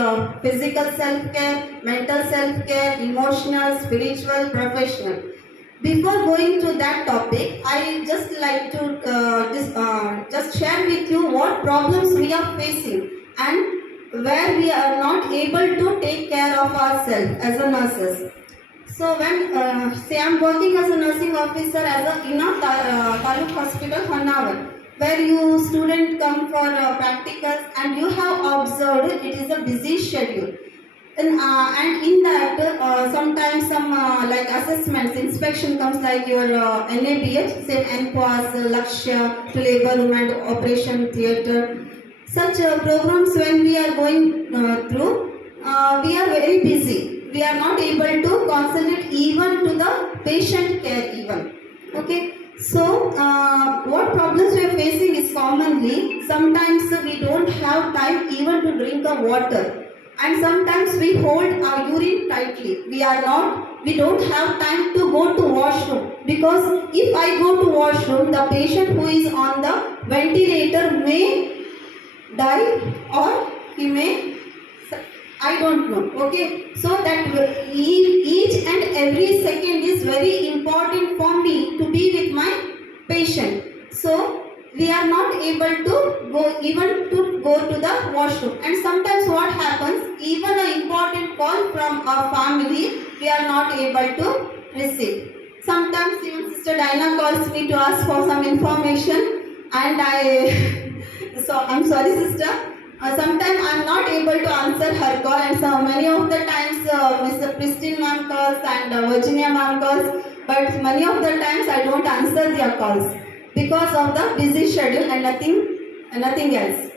physical self-care, mental self-care, emotional, spiritual, professional. Before going to that topic, I just like to just share with you what problems we are facing and where we are not able to take care of ourselves as a nurses. So when say I'm working as a nursing officer in a Taluk hospital, Honavar, where you student come for practicals, and you have observed it is a busy schedule. And in that, sometimes some like assessments, inspection comes like your NABH, say NPAS, Lakshya, to labor room and operation theatre. Such programs when we are going through, we are very busy. We are not able to concentrate even to the patient care even. Okay. So, what problems we are facing is commonly, sometimes we don't have time even to drink the water. And sometimes we hold our urine tightly. We don't have time to go to washroom, because if I go to washroom, the patient who is on the ventilator may die, or he may, I don't know. Okay, so that each and every second is very important for me to be with my patient. So we are not able to go to the washroom, and sometimes what happens, even an important call from our family we are not able to receive. Sometimes even Sister Dinah calls me to ask for some information, and so I'm sorry, sister, sometimes I'm not able to answer her call, and so many of the times Mr. Christine ma'am calls and Virginia ma'am calls, but many of the times I don't answer their calls because of the busy schedule and nothing else.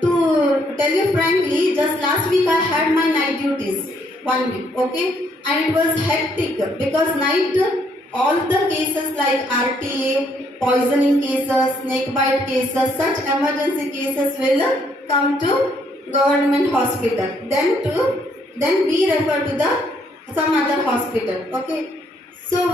To tell you frankly, just last week I had my night duties, 1 week, okay, and it was hectic because night all the cases like RTA, poisoning cases, snake bite cases, such emergency cases will come to government hospital. Then we refer to the some other hospital, okay. So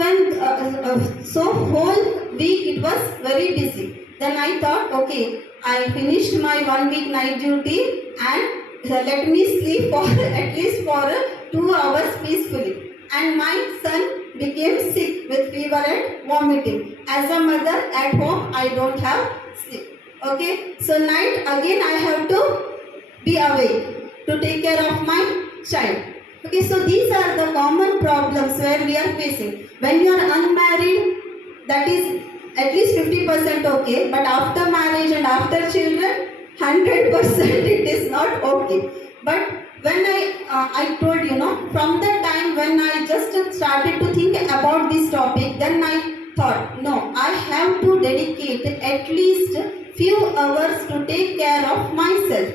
so whole week it was very busy. Then I thought, okay, I finished my 1 week night duty, and let me sleep for at least for 2 hours peacefully. And my son became sick with fever and vomiting. As a mother at home, I don't have sleep. Okay, so night again I have to be awake to take care of my child. Okay, so these are the common problems where we are facing. When you are unmarried, that is at least 50% okay, but after marriage and after children, 100% it is not okay. But when I told from the time when I just started to think about this topic, then I thought, no, I have to dedicate at least few hours to take care of myself.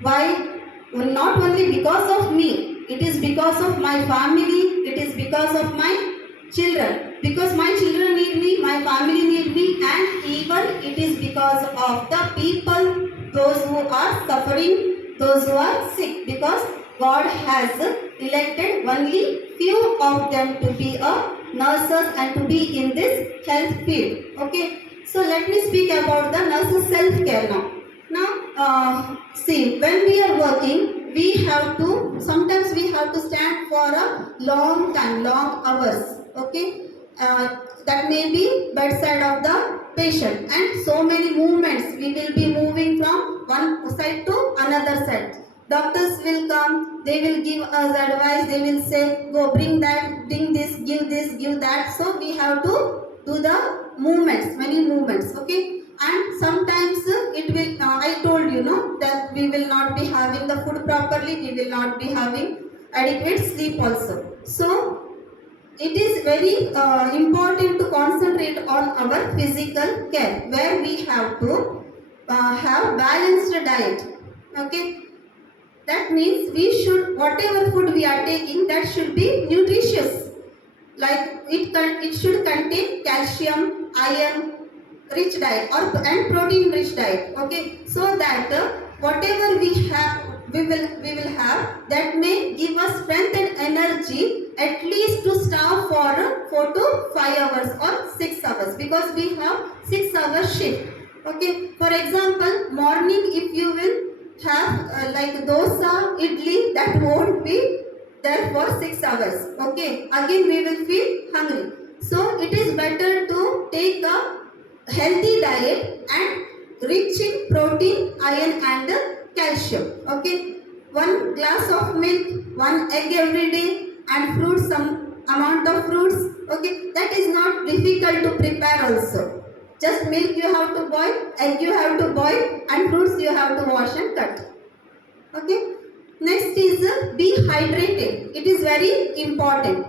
Why? Well, not only because of me, it is because of my family, it is because of my children. because my children need me, my family need me, and even it is because of the people, those who are suffering, those who are sick, because God has elected only few of them to be a nurses and to be in this health field. Okay, so let me speak about the nurses self-care now. Now, see, when we are working, we have to, sometimes we have to stand for a long time, long hours. Okay, that may be bedside of the patient, and so many movements we will be moving from one side to another side. Doctors will come, they will give us advice, they will say, go bring that, bring this, give that. So we have to do the movements, many movements, okay? And sometimes it will, I told you, no, that we will not be having the food properly, we will not be having adequate sleep also. So it is very important to concentrate on our physical care, where we have to have balanced diet, okay? That means we should, whatever food we are taking, that should be nutritious. Like it should contain calcium, iron, rich diet, and protein rich diet. Okay, so that whatever we have, we will have, that may give us strength and energy at least to starve for 4 to 5 hours or 6 hours, because we have 6 hours shift. Okay, for example, morning if you will have like dosa, idli, that won't be there for 6 hours. Okay, again we will feel hungry. So it is better to take a healthy diet and rich in protein, iron and calcium. Okay, 1 glass of milk, 1 egg every day, and fruits, some amount of fruits. Okay, that is not difficult to prepare also. Just milk you have to boil, egg you have to boil, and fruits you have to wash and cut. Okay. Next is be hydrated. It is very important.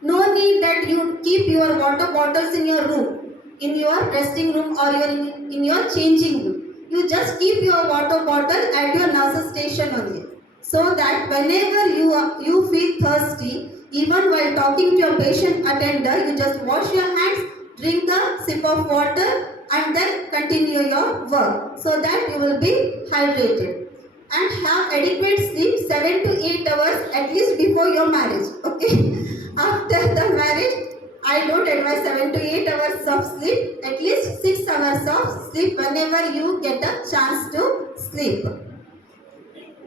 No need that you keep your water bottles in your room, in your resting room, or in your changing room. You just keep your water bottle at your nurse's station only, so that whenever you feel thirsty, even while talking to your patient attender, you just wash your hands, drink a sip of water, and then continue your work, so that you will be hydrated. And have adequate sleep 7 to 8 hours at least before your marriage. Okay, after the marriage, I don't advise 7 to 8 hours of sleep, at least 6 hours of sleep whenever you get a chance to sleep.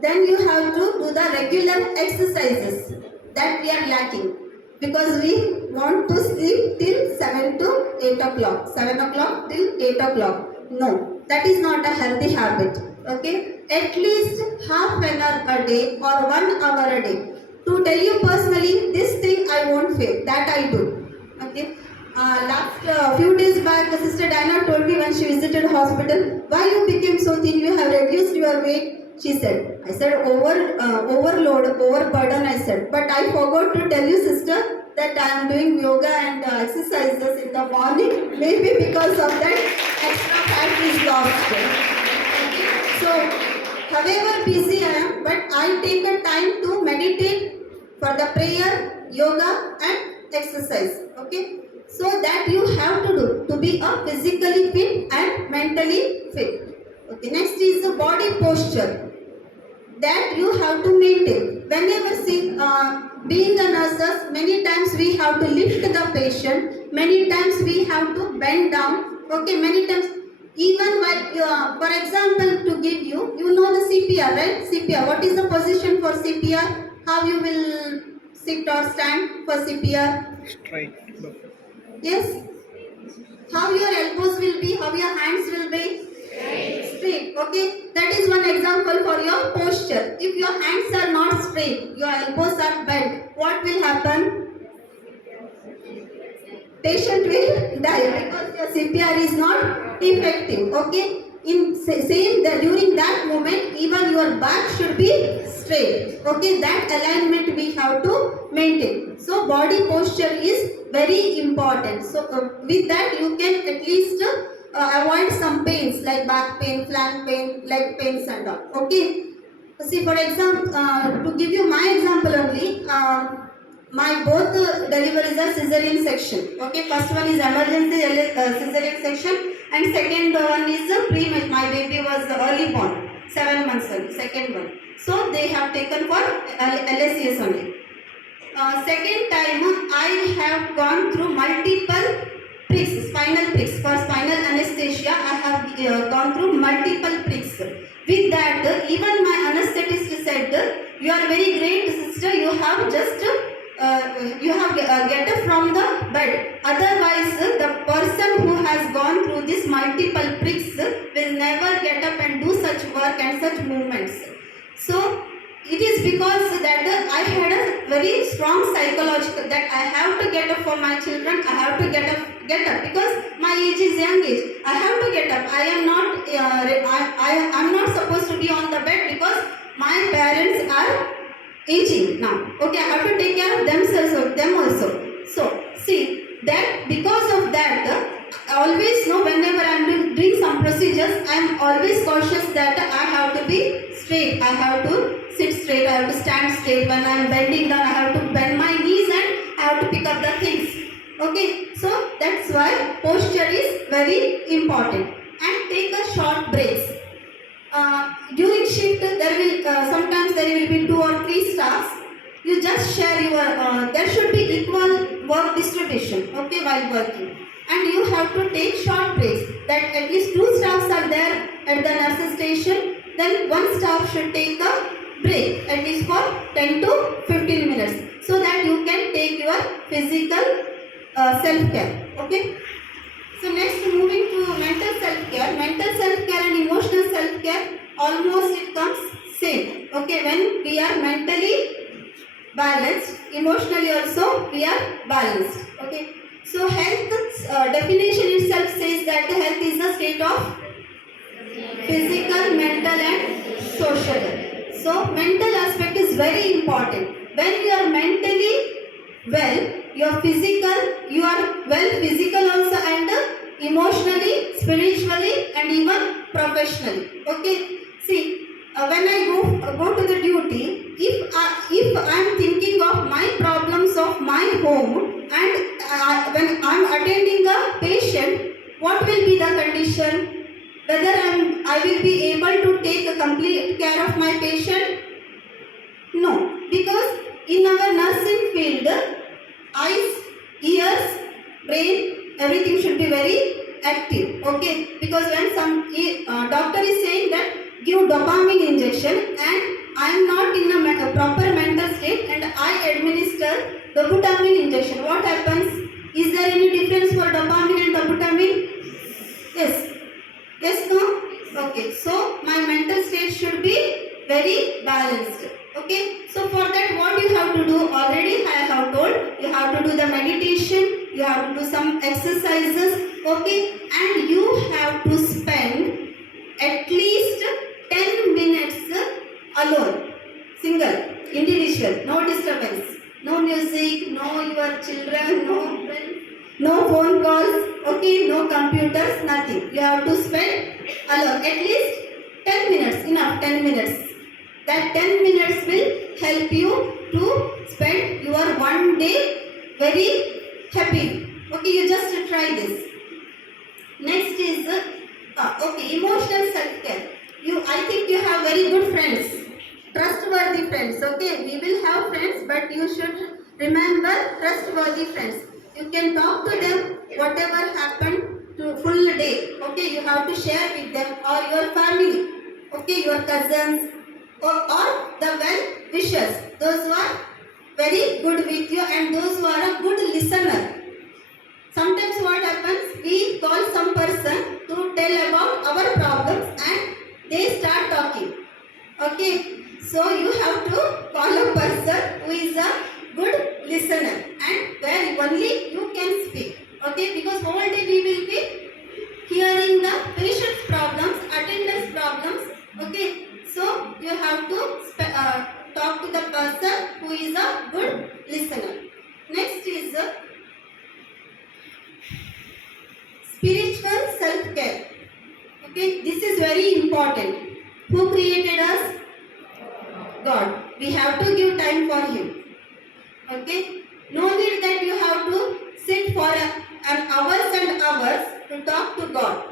Then you have to do the regular exercises that we are lacking, because we want to sleep till 7 to 8 o'clock, 7 o'clock till 8 o'clock. No, that is not a healthy habit. Okay, at least half an hour a day or 1 hour a day. To tell you personally, this thing I won't fail, that I do. Okay, last few days back, Sister Diana told me when she visited hospital, why you became so thin, you have reduced your weight. She said, I said overload, overburden, I said, but I forgot to tell you, sister, that I am doing yoga and exercises in the morning, maybe because of that extra fat is lost. So, however busy I am, but I take a time to meditate for the prayer, yoga and exercise. Okay, so that you have to do to be a physically fit and mentally fit. Okay, next is the body posture that you have to maintain. Whenever being a nurse, many times we have to lift the patient, many times we have to bend down. Okay, many times. Even while, for example, to give you, you know the CPR, right? CPR. What is the position for CPR? How you will sit or stand for CPR? Straight. Yes. How your elbows will be? How your hands will be? Straight. Okay. That is one example for your posture. If your hands are not straight, your elbows are bent, what will happen? Patient will die because your CPR is not effective. Okay, in same that during that moment, even your back should be straight. Okay, that alignment we have to maintain. So body posture is very important. So with that you can at least avoid some pains like back pain, flank pain, leg pains and all. Okay. See, for example, to give you my example only, my both deliveries are cesarean section. Okay, first one is emergency cesarean section, and second one is pre-match. My baby was early born, 7 months old. Second one, so they have taken for LSCS only. Second time, I have gone through multiple pricks, spinal pricks. For spinal anesthesia, I have gone through multiple pricks. With that, even my anesthetist said, "You are very great, sister. You have just get up from the bed. Otherwise, the person who has gone through these multiple pricks will never get up and do such work and such movements." So it is because that I had a very strong psychological that I have to get up for my children. I have to get up because my age is young age. I have to get up. I am not. I am not supposed to be on the bed because my parents are aging now. Okay, I have to take care of them also. So see that because of that. I always know whenever I am doing some procedures, I am always cautious that I have to be straight. I have to sit straight. I have to stand straight. When I am bending down, I have to bend my knees and I have to pick up the things. Okay, so that's why posture is very important. And take a short breaks. During shift, there will sometimes there will be 2 or 3 staffs. You just share your. There should be equal work distribution. Okay, while working. And you have to take short breaks, that at least 2 staffs are there at the nurses station, then 1 staff should take a break at least for 10 to 15 minutes, so that you can take your physical self-care. Okay, so next, moving to mental self-care. Mental self-care and emotional self-care, almost it comes same. Okay, when we are mentally balanced, emotionally also we are balanced. Okay, so health definition itself says that health is a state of physical, mental and social. So mental aspect is very important. When you are mentally well, you are well physical also, and emotionally, spiritually and even professionally. Okay, see, when I go to the duty, if I am thinking of my problems of my home, and when I am attending a patient, what will be the condition? Whether I will be able to take a complete care of my patient? No, because in our nursing field, eyes, ears, brain, everything should be very active. Okay, because when some doctor is saying that give dopamine injection, and I am not in a proper mental state and I administer dopamine injection, what happens? Is there any difference for dopamine and dopamine? Yes. Yes, no? Okay, so my mental state should be very balanced. Okay, so for that what you have to do, already I have told, you have to do the meditation, you have to do some exercises. Okay, and you have to spend at least 10 minutes alone, single, individual, no disturbance, no music, no your children, no friends, no phone calls, okay, no computers, nothing. You have to spend alone at least 10 minutes, enough 10 minutes. That 10 minutes will help you to spend your one day very happy. Okay, you just try this. Next is okay, emotional self-care. I think you have very good friends, trustworthy friends. Okay, we will have friends, but you should remember trustworthy friends. You can talk to them whatever happened to full day. Okay, you have to share with them, or your family. Okay, your cousins, or the well wishers, those who are very good with you and those who are a good listener. Sometimes what happens, we call some person to tell about our problems and they start talking. Okay, so you have to call a person who is a good listener and where only you can speak. Okay, because whole day we will be hearing the patient's problems, attendance problems. Okay, so you have to talk to the person who is a good listener. Next is spiritual self-care. Okay, this is very important. Who created us? God. We have to give time for Him. Okay? No need that you have to sit for an hours and hours to talk to God.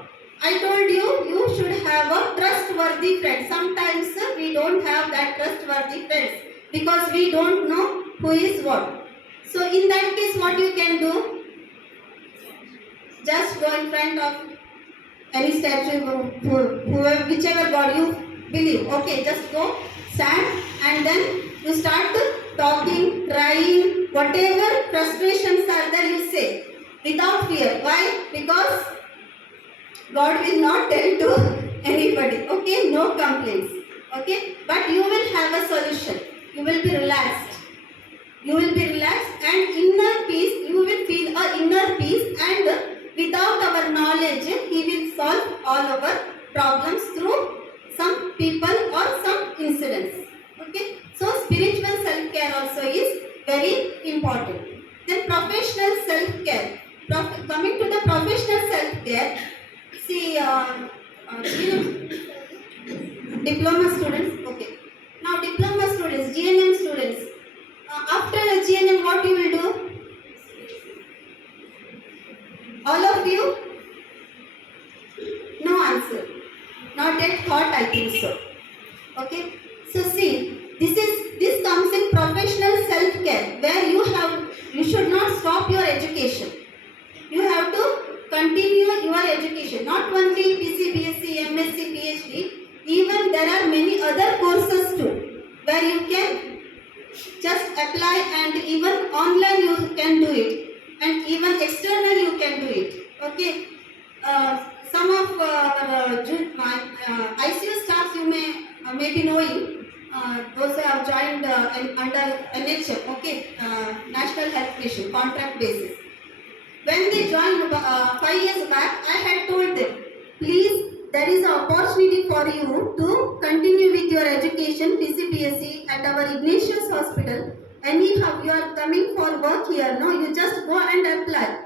I told you, you should have a trustworthy friend. Sometimes we don't have that trustworthy friends because we don't know who is what. So in that case, what you can do? Just go in front of any statue, whoever, whichever God you believe. Okay, just go, stand, and then you start talking, crying, whatever frustrations are there, you say without fear. Why? Because God will not tell to anybody. Okay, no complaints. Okay, but you will have a solution. You will be relaxed. You will be relaxed and inner peace. You will feel a inner peace, and without our knowledge, He will solve all our problems through some people or some incidents. Okay, so spiritual self-care also is very important. Then professional self-care. Coming to the professional self-care, see, you know, diploma students. Okay, now diploma students, GNM students. After a GNM, what you will do? All of you? No answer. Not yet thought, I think so. Okay. So see, this comes in professional self-care, where you should not stop your education. You have to continue your education. Not only PCBSc, MSc, PhD. Even there are many other courses too, where you can just apply, and even online you can do it, and even external you can do it. Okay. Some of ICU staffs you may be knowing, those who have joined under NHM, okay, National Health Mission, contract basis. When they joined 5 years back, I had told them, please, there is an opportunity for you to continue with your education, PCPSC, at our Ignatius Hospital. Anyhow, you are coming for work here, no? You just go and apply.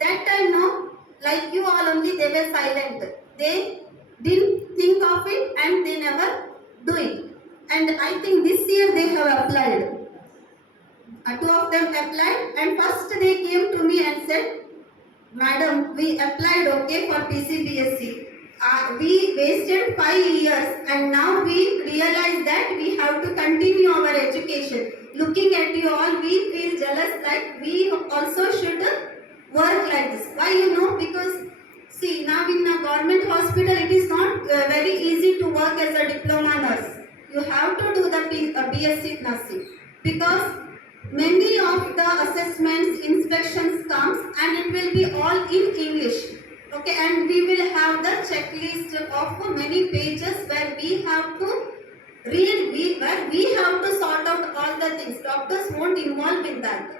That time, no? Like you all only, they were silent. They didn't think of it and they never do it. And I think this year they have applied. Two of them applied, and first they came to me and said, Madam, we applied okay for PCBSc. We wasted 5 years and now we realize that we have to continue our education. Looking at you all, we feel jealous like we also should work like this. Why you know? Because see, now in a government hospital, it is not very easy to work as a diploma nurse. You have to do the BSc nursing because many of the assessments, inspections comes and it will be all in English. Okay, and we will have the checklist of many pages where we have to read, where we have to sort out all the things. Doctors won't involve in that.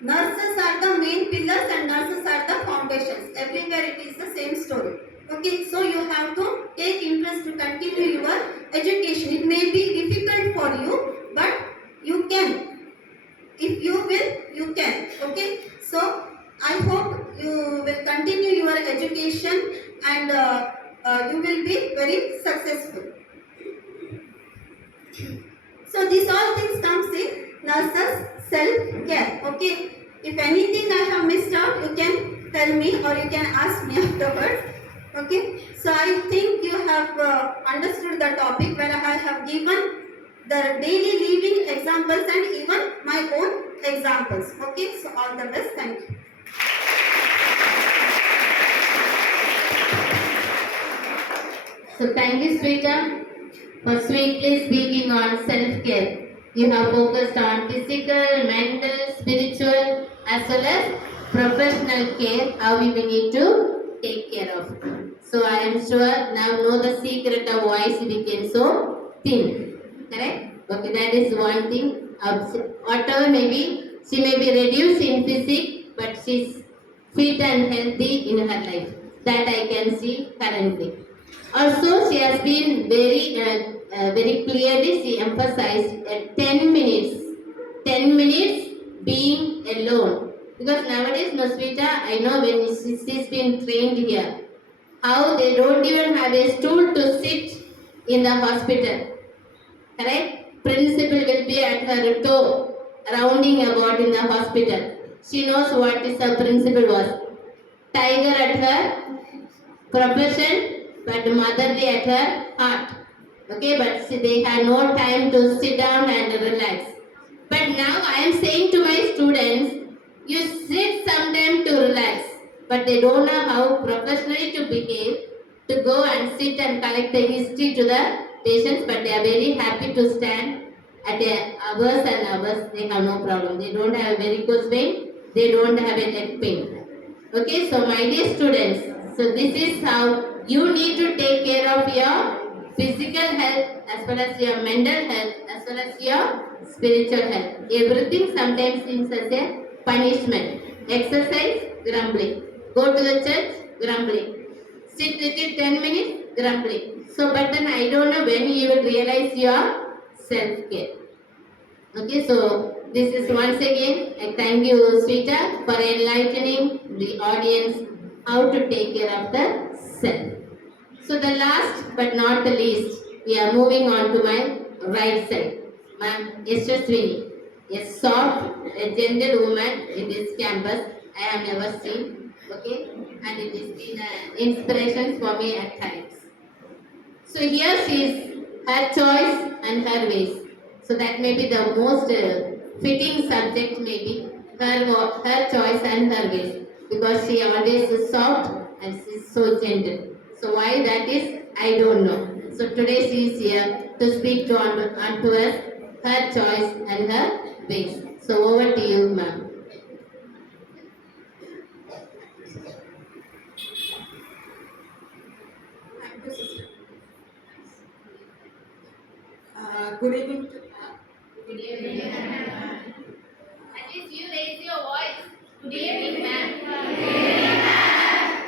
Nurses are the main pillars and nurses are the foundations. Everywhere it is the same story. Okay, so you have to take interest to continue your education. It may be difficult for you, but you can. If you will, you can. Okay, so I hope you will continue your education and you will be very successful. So these all things comes in nurses self-care. Okay, if anything I have missed out, you can tell me or you can ask me afterwards. Okay, so I think you have understood the topic where I have given the daily living examples and even my own examples. Okay, so all the best. Thank you. So thank you, Sweta, for sweetly speaking on self-care. You have focused on physical, mental, spiritual, as well as professional care, how we need to take care of. So I am sure now know the secret of why she became so thin. Correct? Okay, that is one thing. Whatever maybe, she may be reduced in physique, but she's fit and healthy in her life. That I can see currently. Also, she has been very clearly, she emphasized 10 minutes. 10 minutes being alone. Because nowadays, Masvita, I know when she's been trained here, how they don't even have a stool to sit in the hospital. Correct? Principal will be at her toe rounding about in the hospital. She knows what is her principal was. Tiger at her profession, but motherly at her heart. Okay, but they have no time to sit down and relax. But now I am saying to my students, you sit sometime to relax, but they don't know how professionally to behave, to go and sit and collect the history to the patients, but they are very happy to stand at hours and hours. They have no problem. They don't have varicose vein, they don't have a leg pain. Okay, so my dear students, so this is how you need to take care of your physical health as well as your mental health as well as your spiritual health. Everything sometimes seems as a punishment. Exercise, grumbling. Go to the church, grumbling. Sit little 10 minutes, grumbling. So, but then I don't know when you will realize your self-care. Okay, so this is once again, I thank you, Sweeta, for enlightening the audience how to take care of the self. So the last but not the least, we are moving on to my right side. Ma'am, Yashaswini, a soft, a gentle woman in this campus I have never seen. Okay, and it has been an inspiration for me at times. So here she is, her choice and her ways. So that may be the most fitting subject maybe, her choice and her ways. Because she always is soft and she is so gentle. So why that is, I don't know. So today she is here to speak to unto us her choice and her ways. So over to you, ma'am. Thank you, sister. Good evening to Good evening, ma'am. At least you raise your voice. Good evening, ma'am.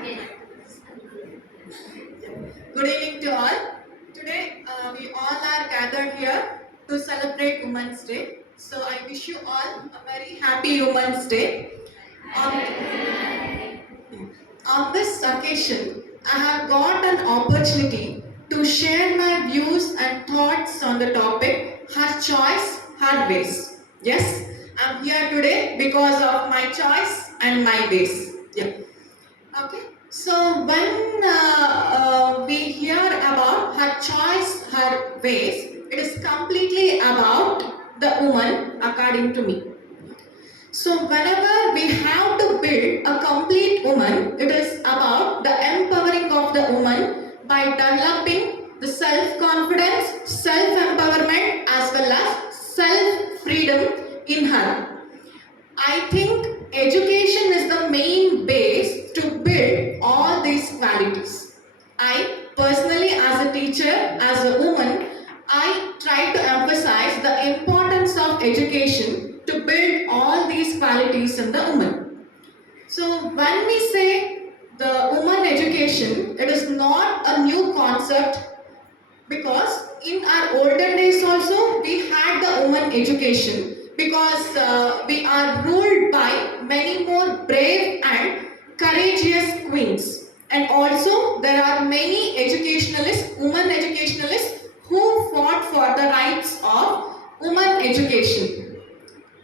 Yes. Good evening to all. Today we all are gathered here to celebrate Women's Day. So I wish you all a very happy Women's Day. On this occasion, I have got an opportunity to share my views and thoughts on the topic her choice, her ways. Yes, I'm here today because of my choice and my ways. Yeah. Okay. So when we hear about her choice, her ways, it is completely about the woman, according to me. So whenever we have to build a complete woman, it is about the empowering of the woman by developing the self-confidence, self-empowerment as well as self-freedom in her. I think education is the main base to build all these qualities. I personally, as a teacher, as a woman, I try to emphasize the importance of education to build all these qualities in the woman. So when we say the woman education, it is not a new concept because in our olden days also we had the woman education because we are ruled by many more brave and courageous queens, and also there are many educationalists, women educationalists who fought for the rights of women education.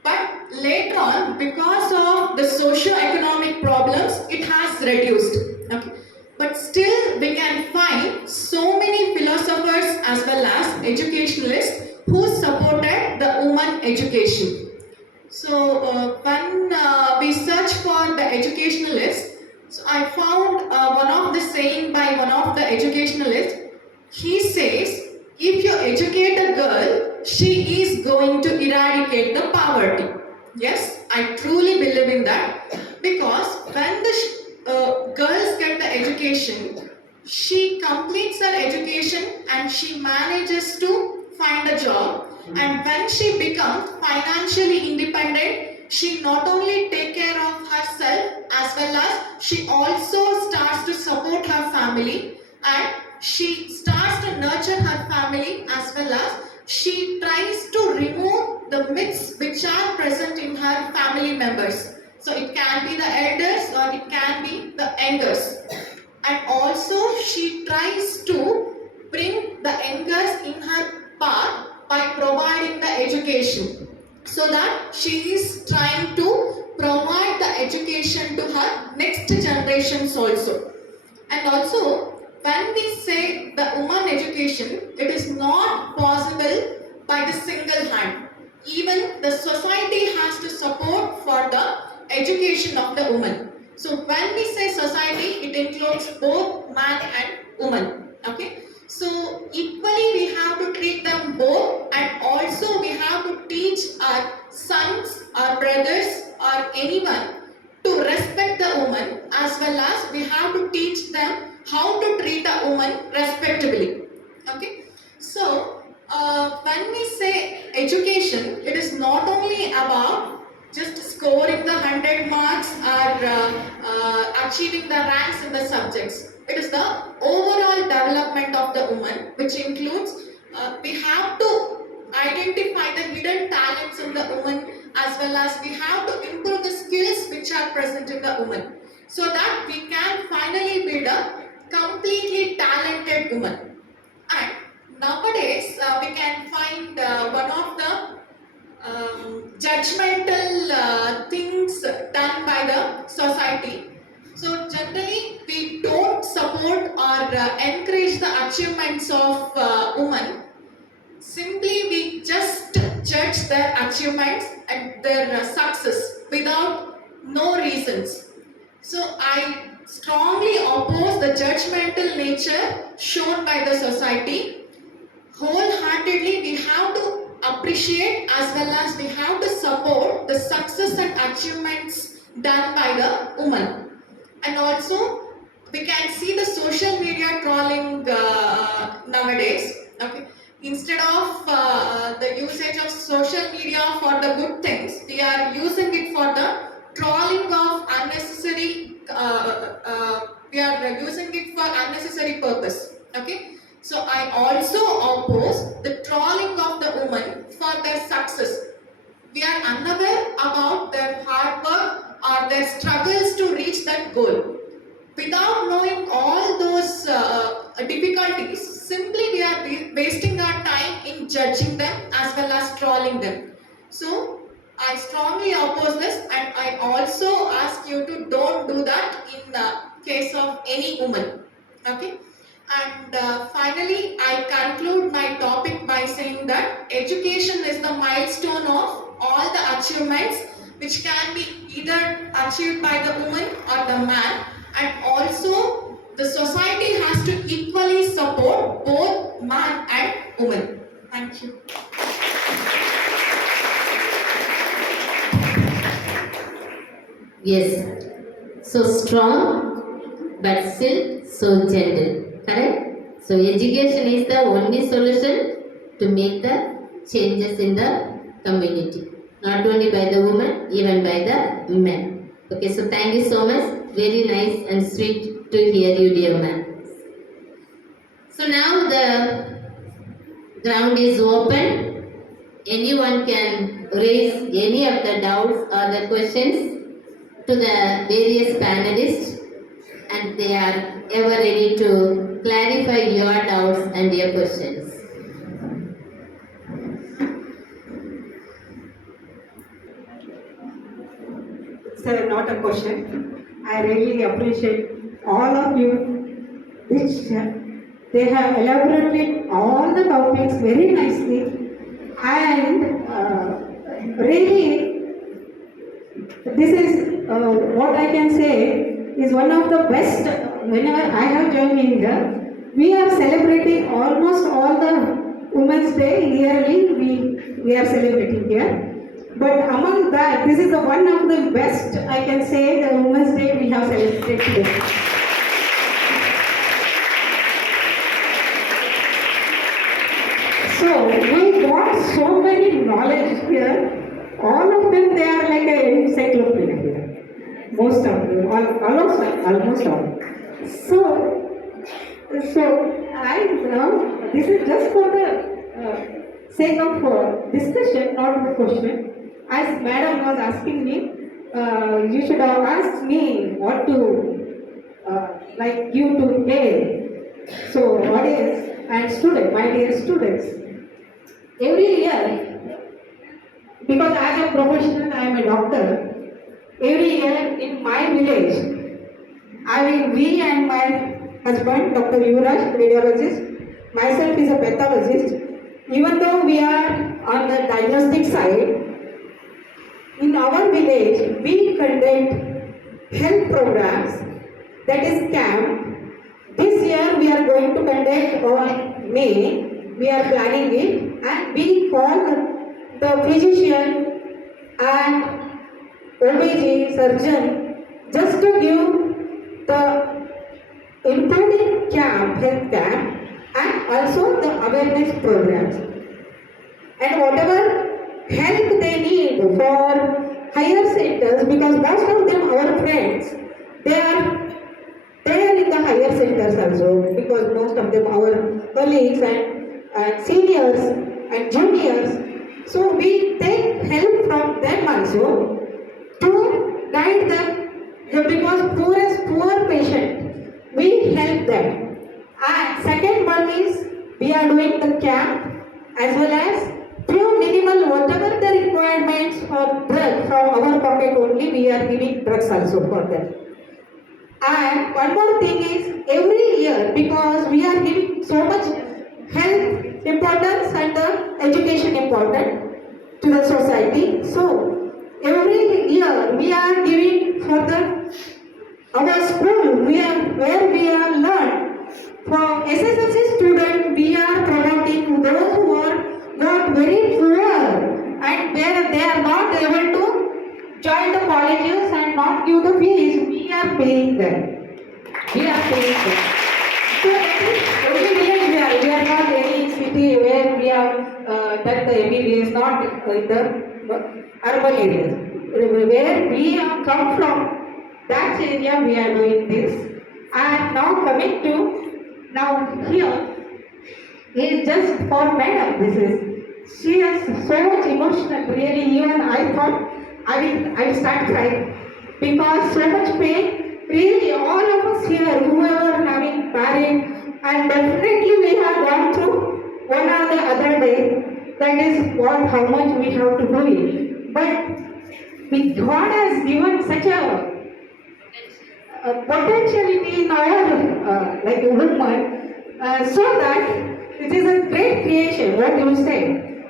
But later on, because of the socio-economic problems, it has reduced. Okay. But still, we can find so many philosophers as well as educationalists who supported the woman education. So when we search for the educationalists, so I found one of the saying by one of the educationalists. He says, if you educate a girl, she is going to eradicate the poverty. Yes, I truly believe in that because when the girls get the education, she completes her education and she manages to find a job. And when she becomes financially independent, she not only take care of herself as well as she also starts to support her family, and she starts to nurture her family as well as she tries to remove the myths which are present in her family members. So it can be the elders or it can be the youngers. And also she tries to bring the youngers in her path by providing the education. so that she is trying to provide the education to her next generations also. And also, when we say the woman education, it is not possible by the single hand. Even the society has to support for the education of the woman. So when we say society, it includes both man and woman. Okay. So equally we have to treat them both, and also we have to teach our sons, our brothers, or anyone to respect the woman, as well as we have to teach them how to treat a woman respectably. Okay. So when we say education, it is not only about just scoring the 100 marks or achieving the ranks in the subjects. It is the overall development of the woman, which includes we have to identify the hidden talents in the woman, as well as we have to improve the skills which are present in the woman, so that we can finally build a completely talented woman. And nowadays we can find one of the judgmental things done by the society. So generally we don't support or encourage the achievements of women. Simply we just judge their achievements and their success without no reasons. So I strongly oppose the judgmental nature shown by the society. Wholeheartedly we have to appreciate, as well as we have to support the success and achievements done by the woman. And also we can see the social media trolling nowadays. Okay. Instead of the usage of social media for the good things, we are using it for the trolling of unnecessary, we are using it for unnecessary purpose. Okay. So I also oppose the trolling of the women for their success. We are unaware about their hard work or their struggles to reach that goal. Without knowing all those difficulties, simply we are wasting our time in judging them as well as trolling them. So I strongly oppose this, and I also ask you to don't do that in case of any woman. Okay. And finally, I conclude my topic by saying that education is the milestone of all the achievements which can be either achieved by the woman or the man, and also the society has to equally support both man and woman. Thank you. Yes, so strong but still so gentle. Correct? So education is the only solution to make the changes in the community. Not only by the woman, even by the men. Okay, so thank you so much. Very nice and sweet to hear you, dear man. So now the ground is open. Anyone can raise any of the doubts or the questions to the various panelists, and they are ever ready to clarify your doubts and your questions. Sir, not a question. I really appreciate all of you, which they have elaborated all the topics very nicely, and really, this is what I can say is one of the best. Whenever I have joined India, we are celebrating almost all the Women's Day yearly. We are celebrating here. But among that, this is the one of the best, I can say, the Women's Day we have celebrated today. So, we got so many knowledge here. All of them, they are like an encyclopedia here. Most of them, almost all. So I now, this is just for the sake of discussion, not the question. As madam was asking me, you should have asked me what to like you to play. So audience and my dear students, every year, because as profession, I am a doctor. Every year in my village, we and my husband, Dr. Yuvraj, radiologist, myself is a pathologist. Even though we are on the diagnostic side, in our village, we conduct health programs, that is camp. This year we are going to conduct on May, we are planning it, and we call the physician and OBG surgeon just to give the including camp, health camp, and also the awareness programs. And whatever help they need for higher centers, because most of them, our friends, they are there in the higher centers also, because most of them our colleagues and seniors and juniors. So we take help from them also to guide them, because poor patient, we help them. And second one is we are doing the camp as well as few minimal whatever the requirements for drug from our pocket only, we are giving drugs also for them. And one more thing is every year, because we are giving so much health importance and the education important to the society. So every year we are giving for the our school, where we are learned. For SSLC students, we are promoting those who are not very poor and where they are not able to join the colleges and not give the fees. We are paying them. We are paying them. So that is every village we are not any city where we have done the MBBS, not in the urban areas. Where we have come from, that area we are doing this. And now coming to, now here is just for madam. This is, she is so much emotional. Really, even I thought I will start crying because so much pain. Really, all of us here, whoever having parent, and definitely we have gone through one or the other day. That is what how much we have to do it. But God has given such a potentiality in our like a woman, so that it is a great creation. What you say.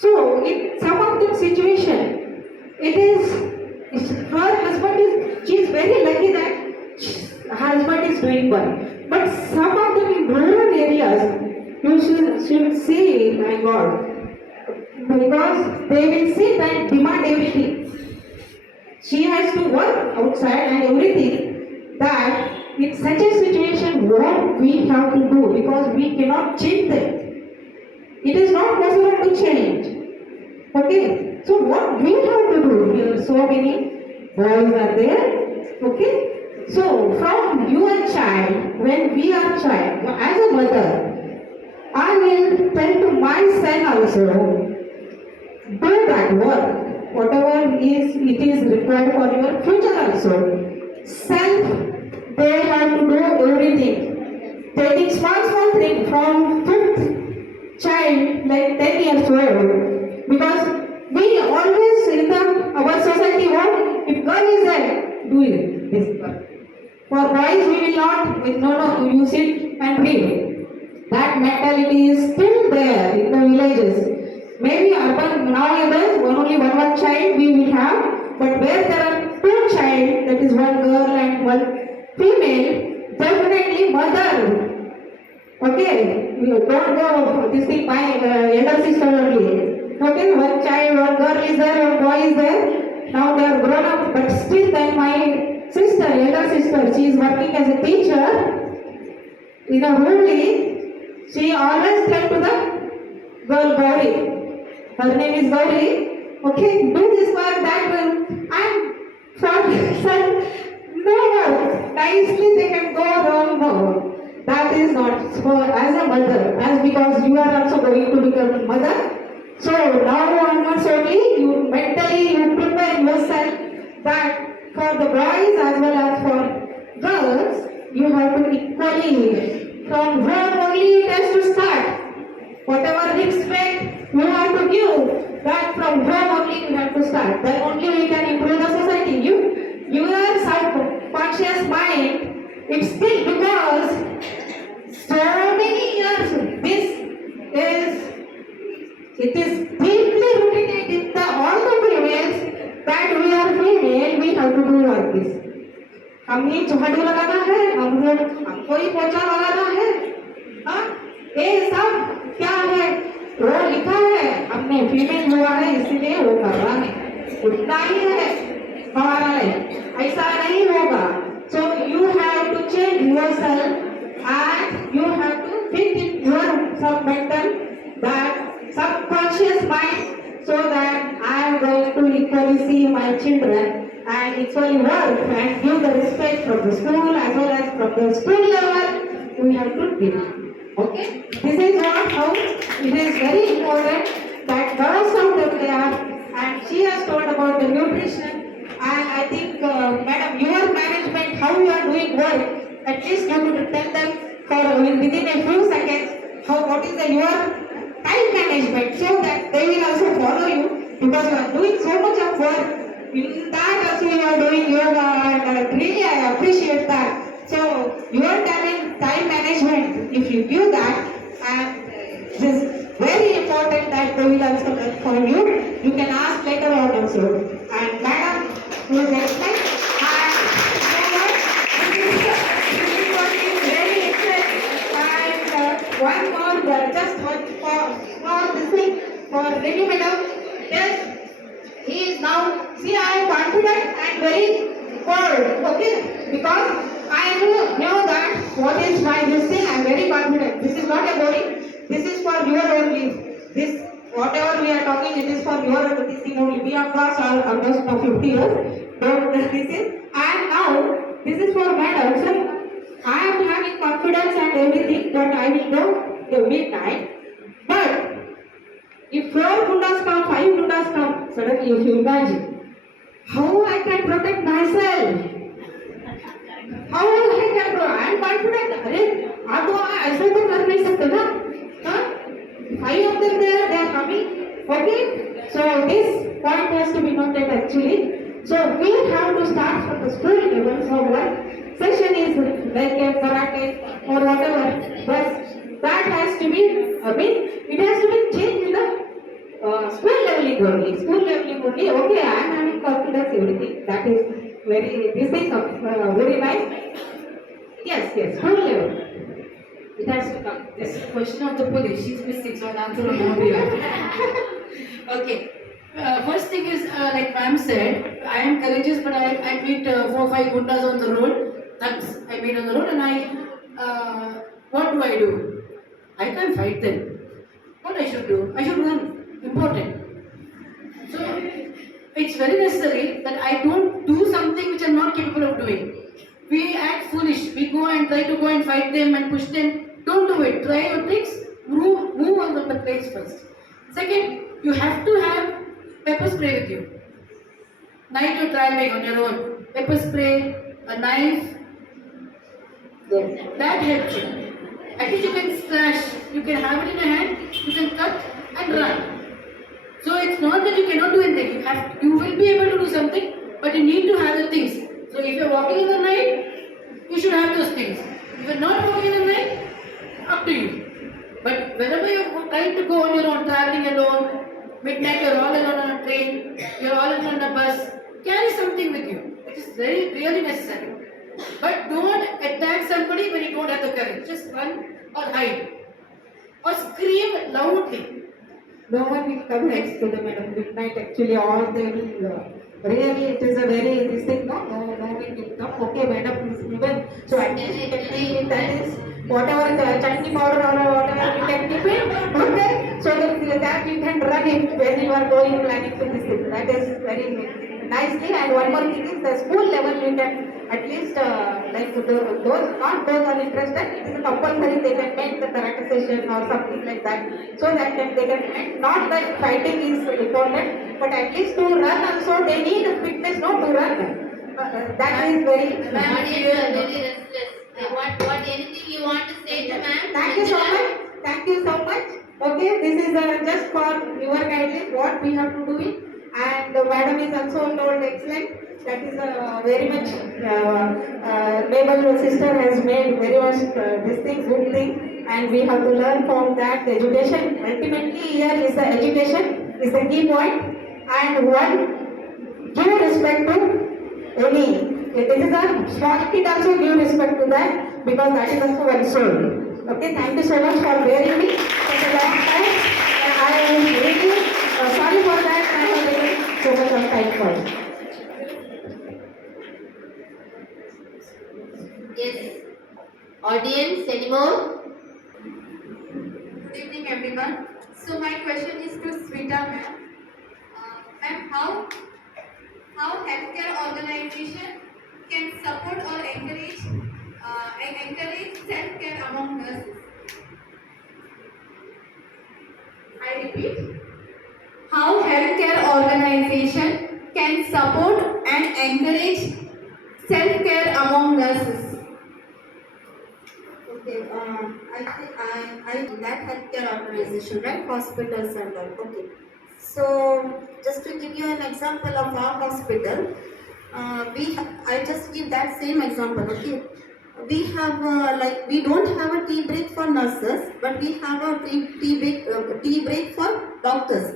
So in some of the situation, it is her husband is, she is very lucky that her husband is doing well. But some of them in rural areas, you should see, my God, because they will see that demand everything. She has to work outside and everything. That in such a situation, what we have to do, because we cannot change them. It is not possible to change. Okay, so what we have to do here? So many boys are there. Okay, so from your child, when we are child, as a mother, I will tell to my son also, do that work. Whatever it is required for your future also. Self, they have to do everything. Taking small thing from 5th child, like 10 years old. Because we always in our society want, if girl is there, do it, this work. For boys, we will not, no, you sit and read. That mentality is still there in the villages. Maybe urban nowadays only one child we will have, but where there are 2 child, that is one girl and one female, definitely mother. Okay, you don't go this thing my elder sister only. Okay, one child, one girl is there, one boy is there. Now they are grown up, but still then my sister, elder sister, she is working as a teacher in a Hooghly. She always tell to the girl Gauri. Her name is Gauri. Okay, do this work, that one. And for son, no, nicely they can go wrong. No, that is not. So as a mother, as because you are also going to become a mother. So now onwards only, you mentally you prepare yourself that for the boys as well as for girls, you have to equally, from home only it has to start. Whatever respect you have to give, that from home only you have start. Then only we can improve the society. Your subconscious mind, it's still because so many years it is deeply rooted in all the females that we are female, we have to do like this. हमें झाड़ू लगाना है, हमको ही पोछा लगाना है, हाँ? ये सब क्या है? वो लिखा है, हमने फीमेल हुआ है इसीलिए वो कर रहा है, उतना ही है हमारा लाइफ, ऐसा नहीं होगा. So you have to change yourself and you have to fit in your mental that subconscious mind so that I am going to equally see my children and equally work and give the respect from the school as well as from the school level. We have to give. Okay? This is what how it is very important that girls out there, and she has told about the nutrition. And I think, madam, your management, how you are doing work, at least you could tell them for within a few seconds what is your time management so that they will also follow you because you are doing so much of work. In that also you are doing yoga and really I appreciate that. So your time management, if you give that, and it is very important that they will also learn from you. You can ask later on also. And madam, who is excellent. And you know what? This is what is very excellent. And one more, just for this thing, for Lady Madam. Yes. He is now, see, I am confident and very bold, okay? Because I know that what is my this thing, I am very confident. This is not a body, this is for your only. This, whatever we are talking, it is for your this thing only. We are class are almost for 50 years. Don't this is. And now, this is for madam. So, I am having confidence and everything, but I will go till midnight. But, if 4 gundas come, 5 gundas come, suddenly if you imagine, how I can protect myself? How I can protect? I am confident. अरे आप तो ऐसे तो कर नहीं सकते ना? हाँ? 5 of them there, they are coming. Okay? So this point has to be noted actually. So we have to start from the school level. So one session is like a karate or whatever, but that has to be, it has to be changed in the school leveling only. School leveling only. Okay, I am having confidence everything. That is very, this is very nice. Yes, school level. It has to come. This is a question of the police. She's missing, so I'll answer on her behalf. Okay. First thing is, like ma'am said, I am courageous, but I meet 4 or 5 gundas on the road. That's I meet on the road, and what do? I can't fight them. What I should do? I should run. Important. So it's very necessary that I don't do something which I'm not capable of doing. We act foolish. We go and try to go and fight them and push them. Don't do it. Try your tricks. Move on the place first. Second, you have to have pepper spray with you. Night you're traveling on your own. Pepper spray, a knife. That helps you. At least you can slash. You can have it in your hand. You can cut and run. So it's not that you cannot do anything. You will be able to do something, but you need to have the things. So if you're walking in the night, you should have those things. If you're not walking in the night, up to you. But whenever you're trying to go on your own, traveling alone, midnight you're all alone on a train, you're all alone on a bus, carry something with you. It is really necessary. But don't attack somebody when you don't have the courage. Just run or hide. Or scream loudly. No one will come next to the madam midnight. Actually, all they will. Really, it is a very this thing. No one will come. Okay, madam, even so. At least you can take that is whatever the chutney powder or whatever you can keep it. Okay, so that you can run it when you are going planning to this thing. That is very nicely. And one more thing is the school level you can. At least like those are interested, it is a compulsory they can make the karate session or something like that. So that they can, not that fighting is important, but at least to run also they need fitness not to run. That is very. Ma'am, you are very restless. What anything you want to say to ma'am? Thank you so much. Thank you so much. Okay, this is just for your guidance what we have to do it. And madam is also told excellent. That is very much, Mabel sister has made very much this thing, good thing, and we have to learn from that. The education, ultimately here is the education is the key point, and one, give respect to any. If it is a small kid also give respect to that, because that is also one soul. Okay, thank you so much for bearing me such a long time. And I am really sorry for that. I have taken so much of time for it. Yes. Audience, anymore? Good evening, everyone. So my question is to Sweta ma'am. Ma'am, how healthcare organization can support or encourage self-care among nurses? I repeat. How healthcare organization can support and encourage self-care among nurses? Okay, I that healthcare organization, right? Hospitals and all. Okay. So just to give you an example of our hospital, I just give that same example. Okay. We have like we don't have a tea break for nurses, but we have a tea break for doctors.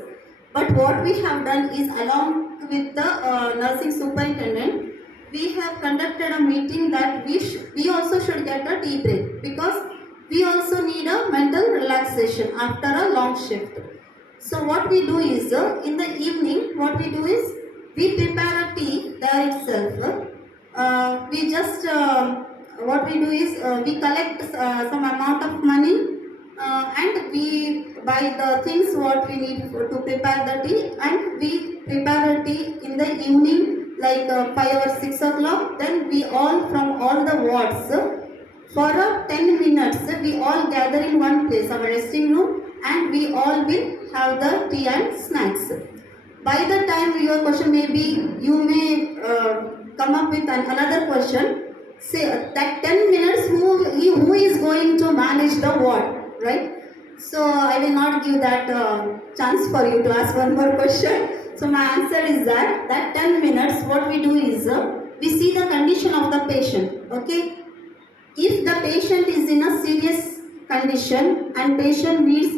But what we have done is, along with the nursing superintendent, we have conducted a meeting that we also should get a tea break, because we also need a mental relaxation after a long shift. So what we do is, in the evening, what we do is, we prepare a tea there itself. We just what we do is, we collect some amount of money, and we buy the things what we need to prepare the tea, and we prepare a tea in the evening, like 5 or 6 o'clock. Then we all from all the wards, for 10 minutes, we all gather in one place, our resting room, and we all will have the tea and snacks. By the time your question may be, you may come up with another question. Say that 10 minutes, who is going to manage the ward, right? So I will not give that chance for you to ask one more question. So my answer is that 10 minutes, what we do is, we see the condition of the patient. Okay, if the patient is in a serious condition and patient needs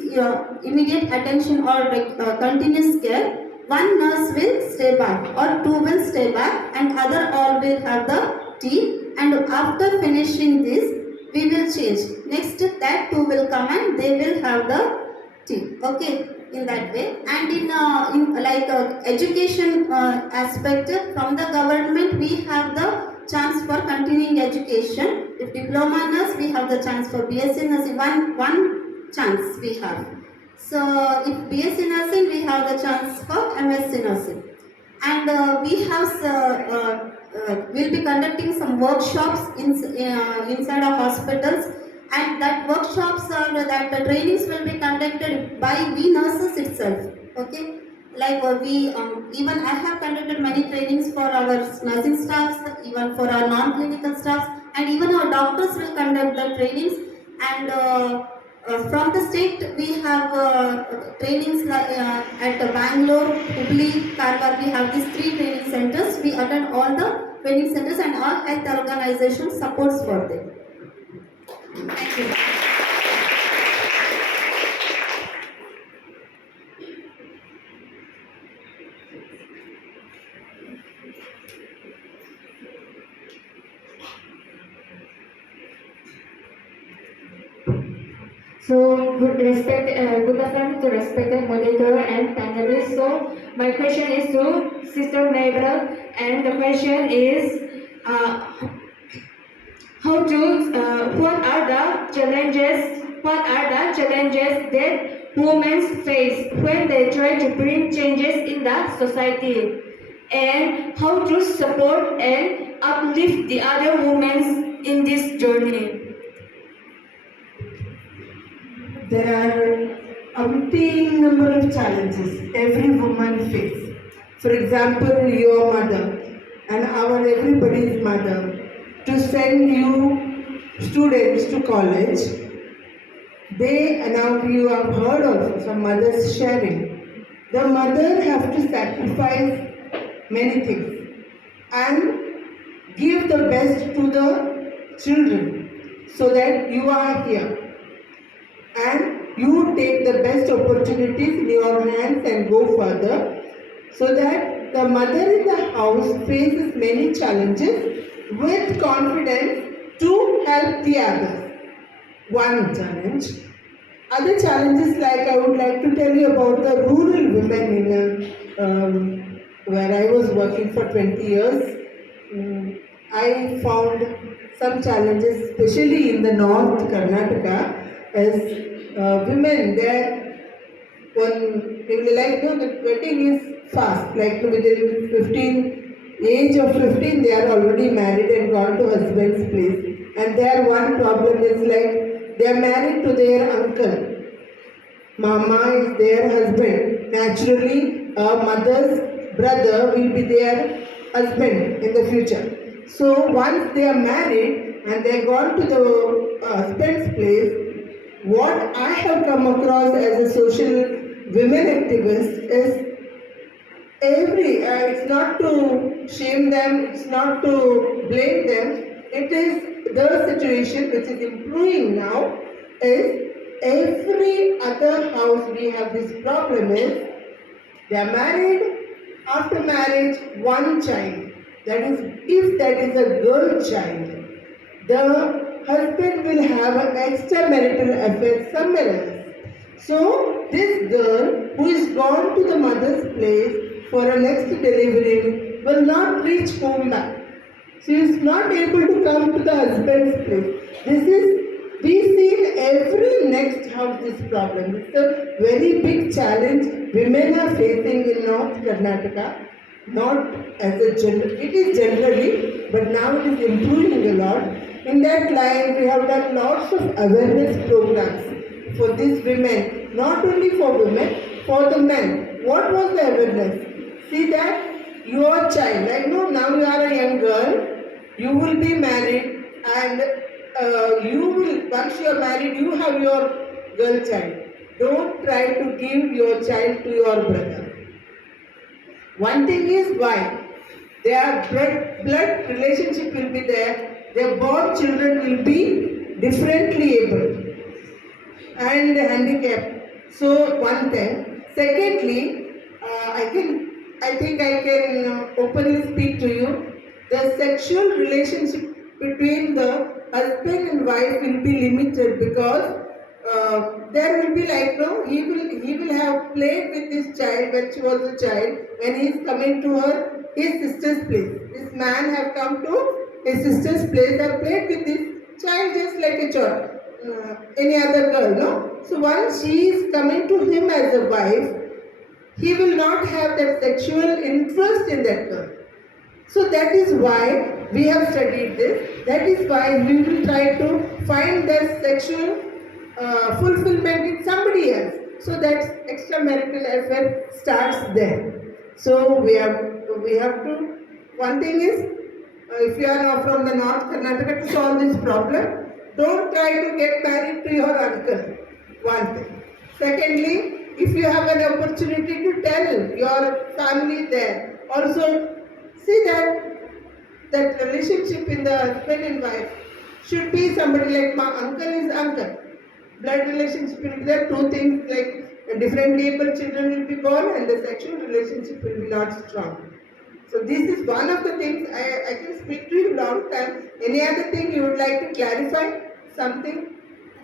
immediate attention or continuous care, one nurse will stay back or two will stay back, and other all will have the tea. And after finishing this, we will change. Next, that two will come and they will have the tea. Okay, in that way. And in like education aspect, from the government, we have the chance for continuing education. If diploma nurse, we have the chance for BSc nursing. One chance we have. So if BSc nursing, we have the chance for MSc nursing. And we have we'll be conducting some workshops inside our hospitals, and that workshops or that trainings will be conducted by we nurses itself. Okay, like we even I have conducted many trainings for our nursing staffs, even for our non-clinical staffs, and even our doctors will conduct the trainings. And from the state, we have trainings like, at Bangalore, Hubli, Karwar. We have these 3 training centers. We attend all the training centers, and all health organizations supports for them. Thank you. So, good afternoon to respected moderator and panelists. So, my question is to Sister Mabel, and the question is, what are the challenges that women face when they try to bring changes in the society, and how to support and uplift the other women in this journey? There are umpteen number of challenges every woman faces. For example, your mother and our everybody's mother, to send you students to college, and now you have heard also some mothers sharing. the mother has to sacrifice many things and give the best to the children so that you are here and you take the best opportunities in your hands and go further so that the mother in the house faces many challenges with confidence to help the others. One challenge. Other challenges, like I would like to tell you about the rural women where I was working for 20 years. I found some challenges, especially in the North Karnataka, as women there. When like the wedding is fast, like within age of 15, they are already married and gone to husband's place. And their one problem is like they are married to their uncle. Mama is their husband. Naturally, a mother's brother will be their husband in the future. So once they are married and they are gone to the husband's place, what I have come across as a social women activist is it's not to shame them, it's not to blame them, it is the situation which is improving now is every other house we have this problem is they are married, after marriage one child, that is if that is a girl child, the husband will have an extramarital affair somewhere else. So this girl who is gone to the mother's place for a next delivery will not reach home back. She is not able to come to the husband's place. We see in every next house this problem. It's a very big challenge women are facing in North Karnataka. Not as a general, it is generally, but now it is improving a lot. In that line, we have done lots of awareness programs for these women, not only for women, for the men. What was the awareness? See that your child, like no, now you are a young girl, you will be married, and once you are married, you have your girl child. Don't try to give your child to your brother. One thing is why? Their blood relationship will be there, their born children will be differently able and handicapped. So one thing. Secondly, I think I can openly speak to you. The sexual relationship between the husband and wife will be limited because there will be like he will have played with this child when she was a child. When he is coming to his sister's place, this man have come to his sister's place and played with this child just like a child, any other girl, no. So once she is coming to him as a wife, he will not have that sexual interest in that girl. So that is why we have studied this. That is why we will try to find that sexual fulfillment in somebody else. So that extramarital affair starts there. So we have to. One thing is, if you are now from the North Karnataka, to solve this problem, don't try to get married to your uncle. One thing. Secondly, if you have an opportunity to tell your family there, also see that relationship in the husband and wife should be somebody like my uncle is uncle. Blood relationship will be there, two things like differently able children will be born and the sexual relationship will be not strong. So this is one of the things I can speak to you long time. Any other thing you would like to clarify? Something?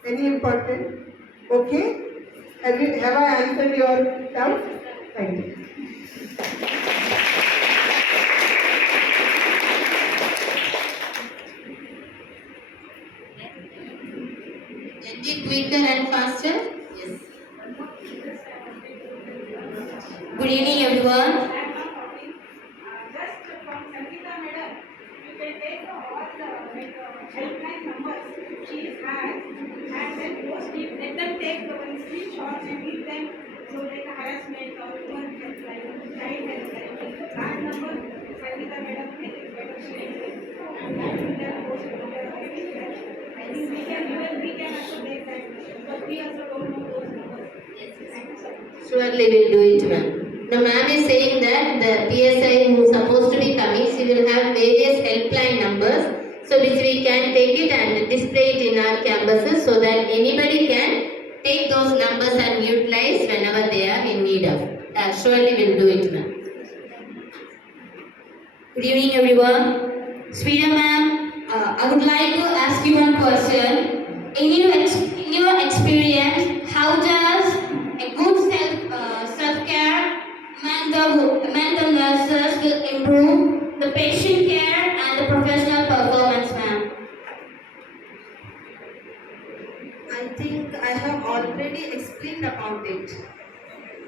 Any important? Okay? Have I answered your doubt? Thank you. Can be quicker and faster? Yes. Good evening, everyone. Just from Sangeeta madam, you can take all the helpline numbers she has and then post it. Let them take the one screenshot and give them so like a harassment or women helpline, child helpline. That number Sangeeta madam is better sharing and that will then post it on their website. I think we can also take that because we also don't know those numbers. Thank you so much. Surely we'll do it well. The ma'am is saying that the PSI who is supposed to be coming, she will have various helpline numbers, so which we can take it and display it in our campuses so that anybody can take those numbers and utilize whenever they are in need of. Surely we'll do it, ma'am. Good evening, everyone. Sweeta ma'am, I would like to ask you one question. In your experience, how does a good self-care mental nurses will improve the patient care and the professional performance, ma'am? I think I have already explained about it.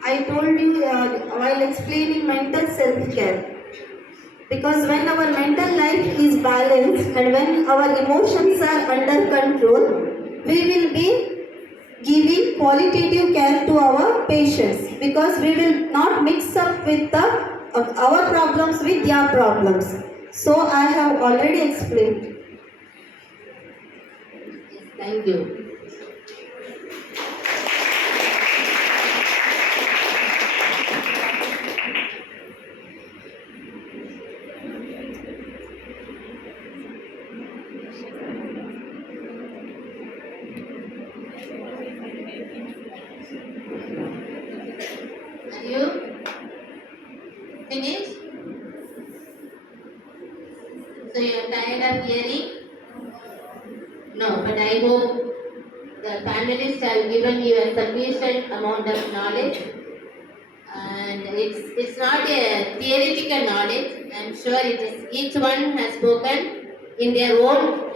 I told you while explaining mental self-care. Because when our mental life is balanced and when our emotions are under control, we will be giving qualitative care to our patients because we will not mix up with our problems with their problems. So I have already explained. Thank you. Are you finished? So you are tired of hearing? No, but I hope the panelists have given you a sufficient amount of knowledge, and it's not a theoretical knowledge. I'm sure it is. Each one has spoken in their own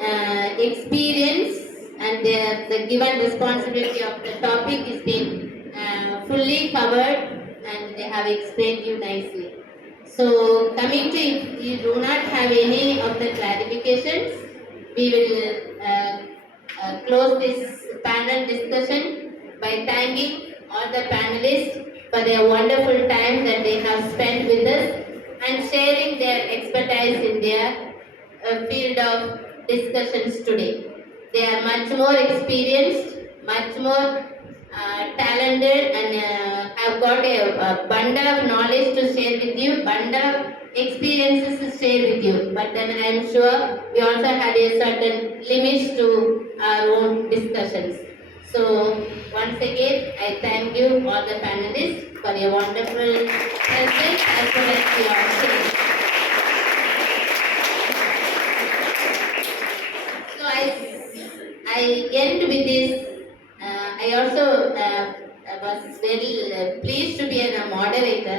experience, and the given responsibility of the topic is being fully covered, and they have explained you nicely. So coming to, if you do not have any of the clarifications, we will close this panel discussion by thanking all the panelists for their wonderful time that they have spent with us and sharing their expertise in their field of discussions today. They are much more experienced, much more talented, and have got a bundle of knowledge to share with you, bundle of experiences to share with you. But then I am sure we also have a certain limits to our own discussions. So once again, I thank you all the panelists for your wonderful presence as well as your sharing. So I end with this. I also was very pleased to be a moderator.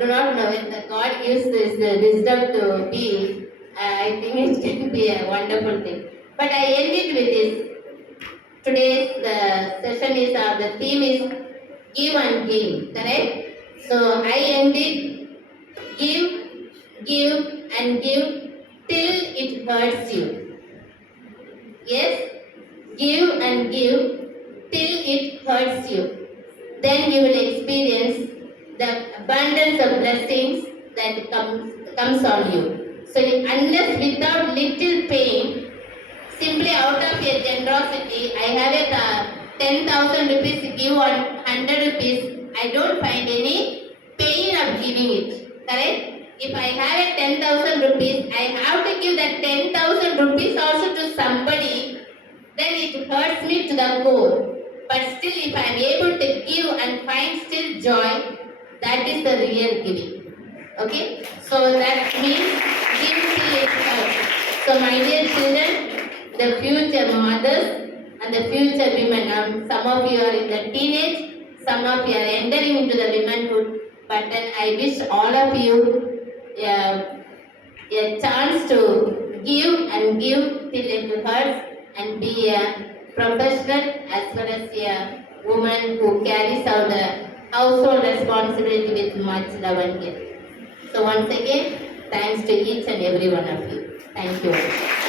Do not know when the God gives this wisdom to be. I think it can be a wonderful thing. But I end it with this. Today's session is the theme is give and give. Correct? So I end it. Give and give till it hurts you. Yes? Give and give till it hurts you. Then you will experience the abundance of blessings that comes on you. So unless without little pain, simply out of your generosity, I have a 10,000 rupees to give on 100 rupees, I don't find any pain of giving it. Correct? If I have a 10,000 rupees, I have to give that 10,000 rupees also to somebody, then it hurts me to the core. But still, if I am able to give and find still joy, that is the real giving. Okay? So that means give till it hurts. So my dear children, the future mothers and the future women, some of you are in the teenage, some of you are entering into the womanhood, but then I wish all of you a chance to give and give till it hurts and be a professional as well as a woman who carries out the household responsibility with much love and care. So once again, thanks to each and every one of you. Thank you.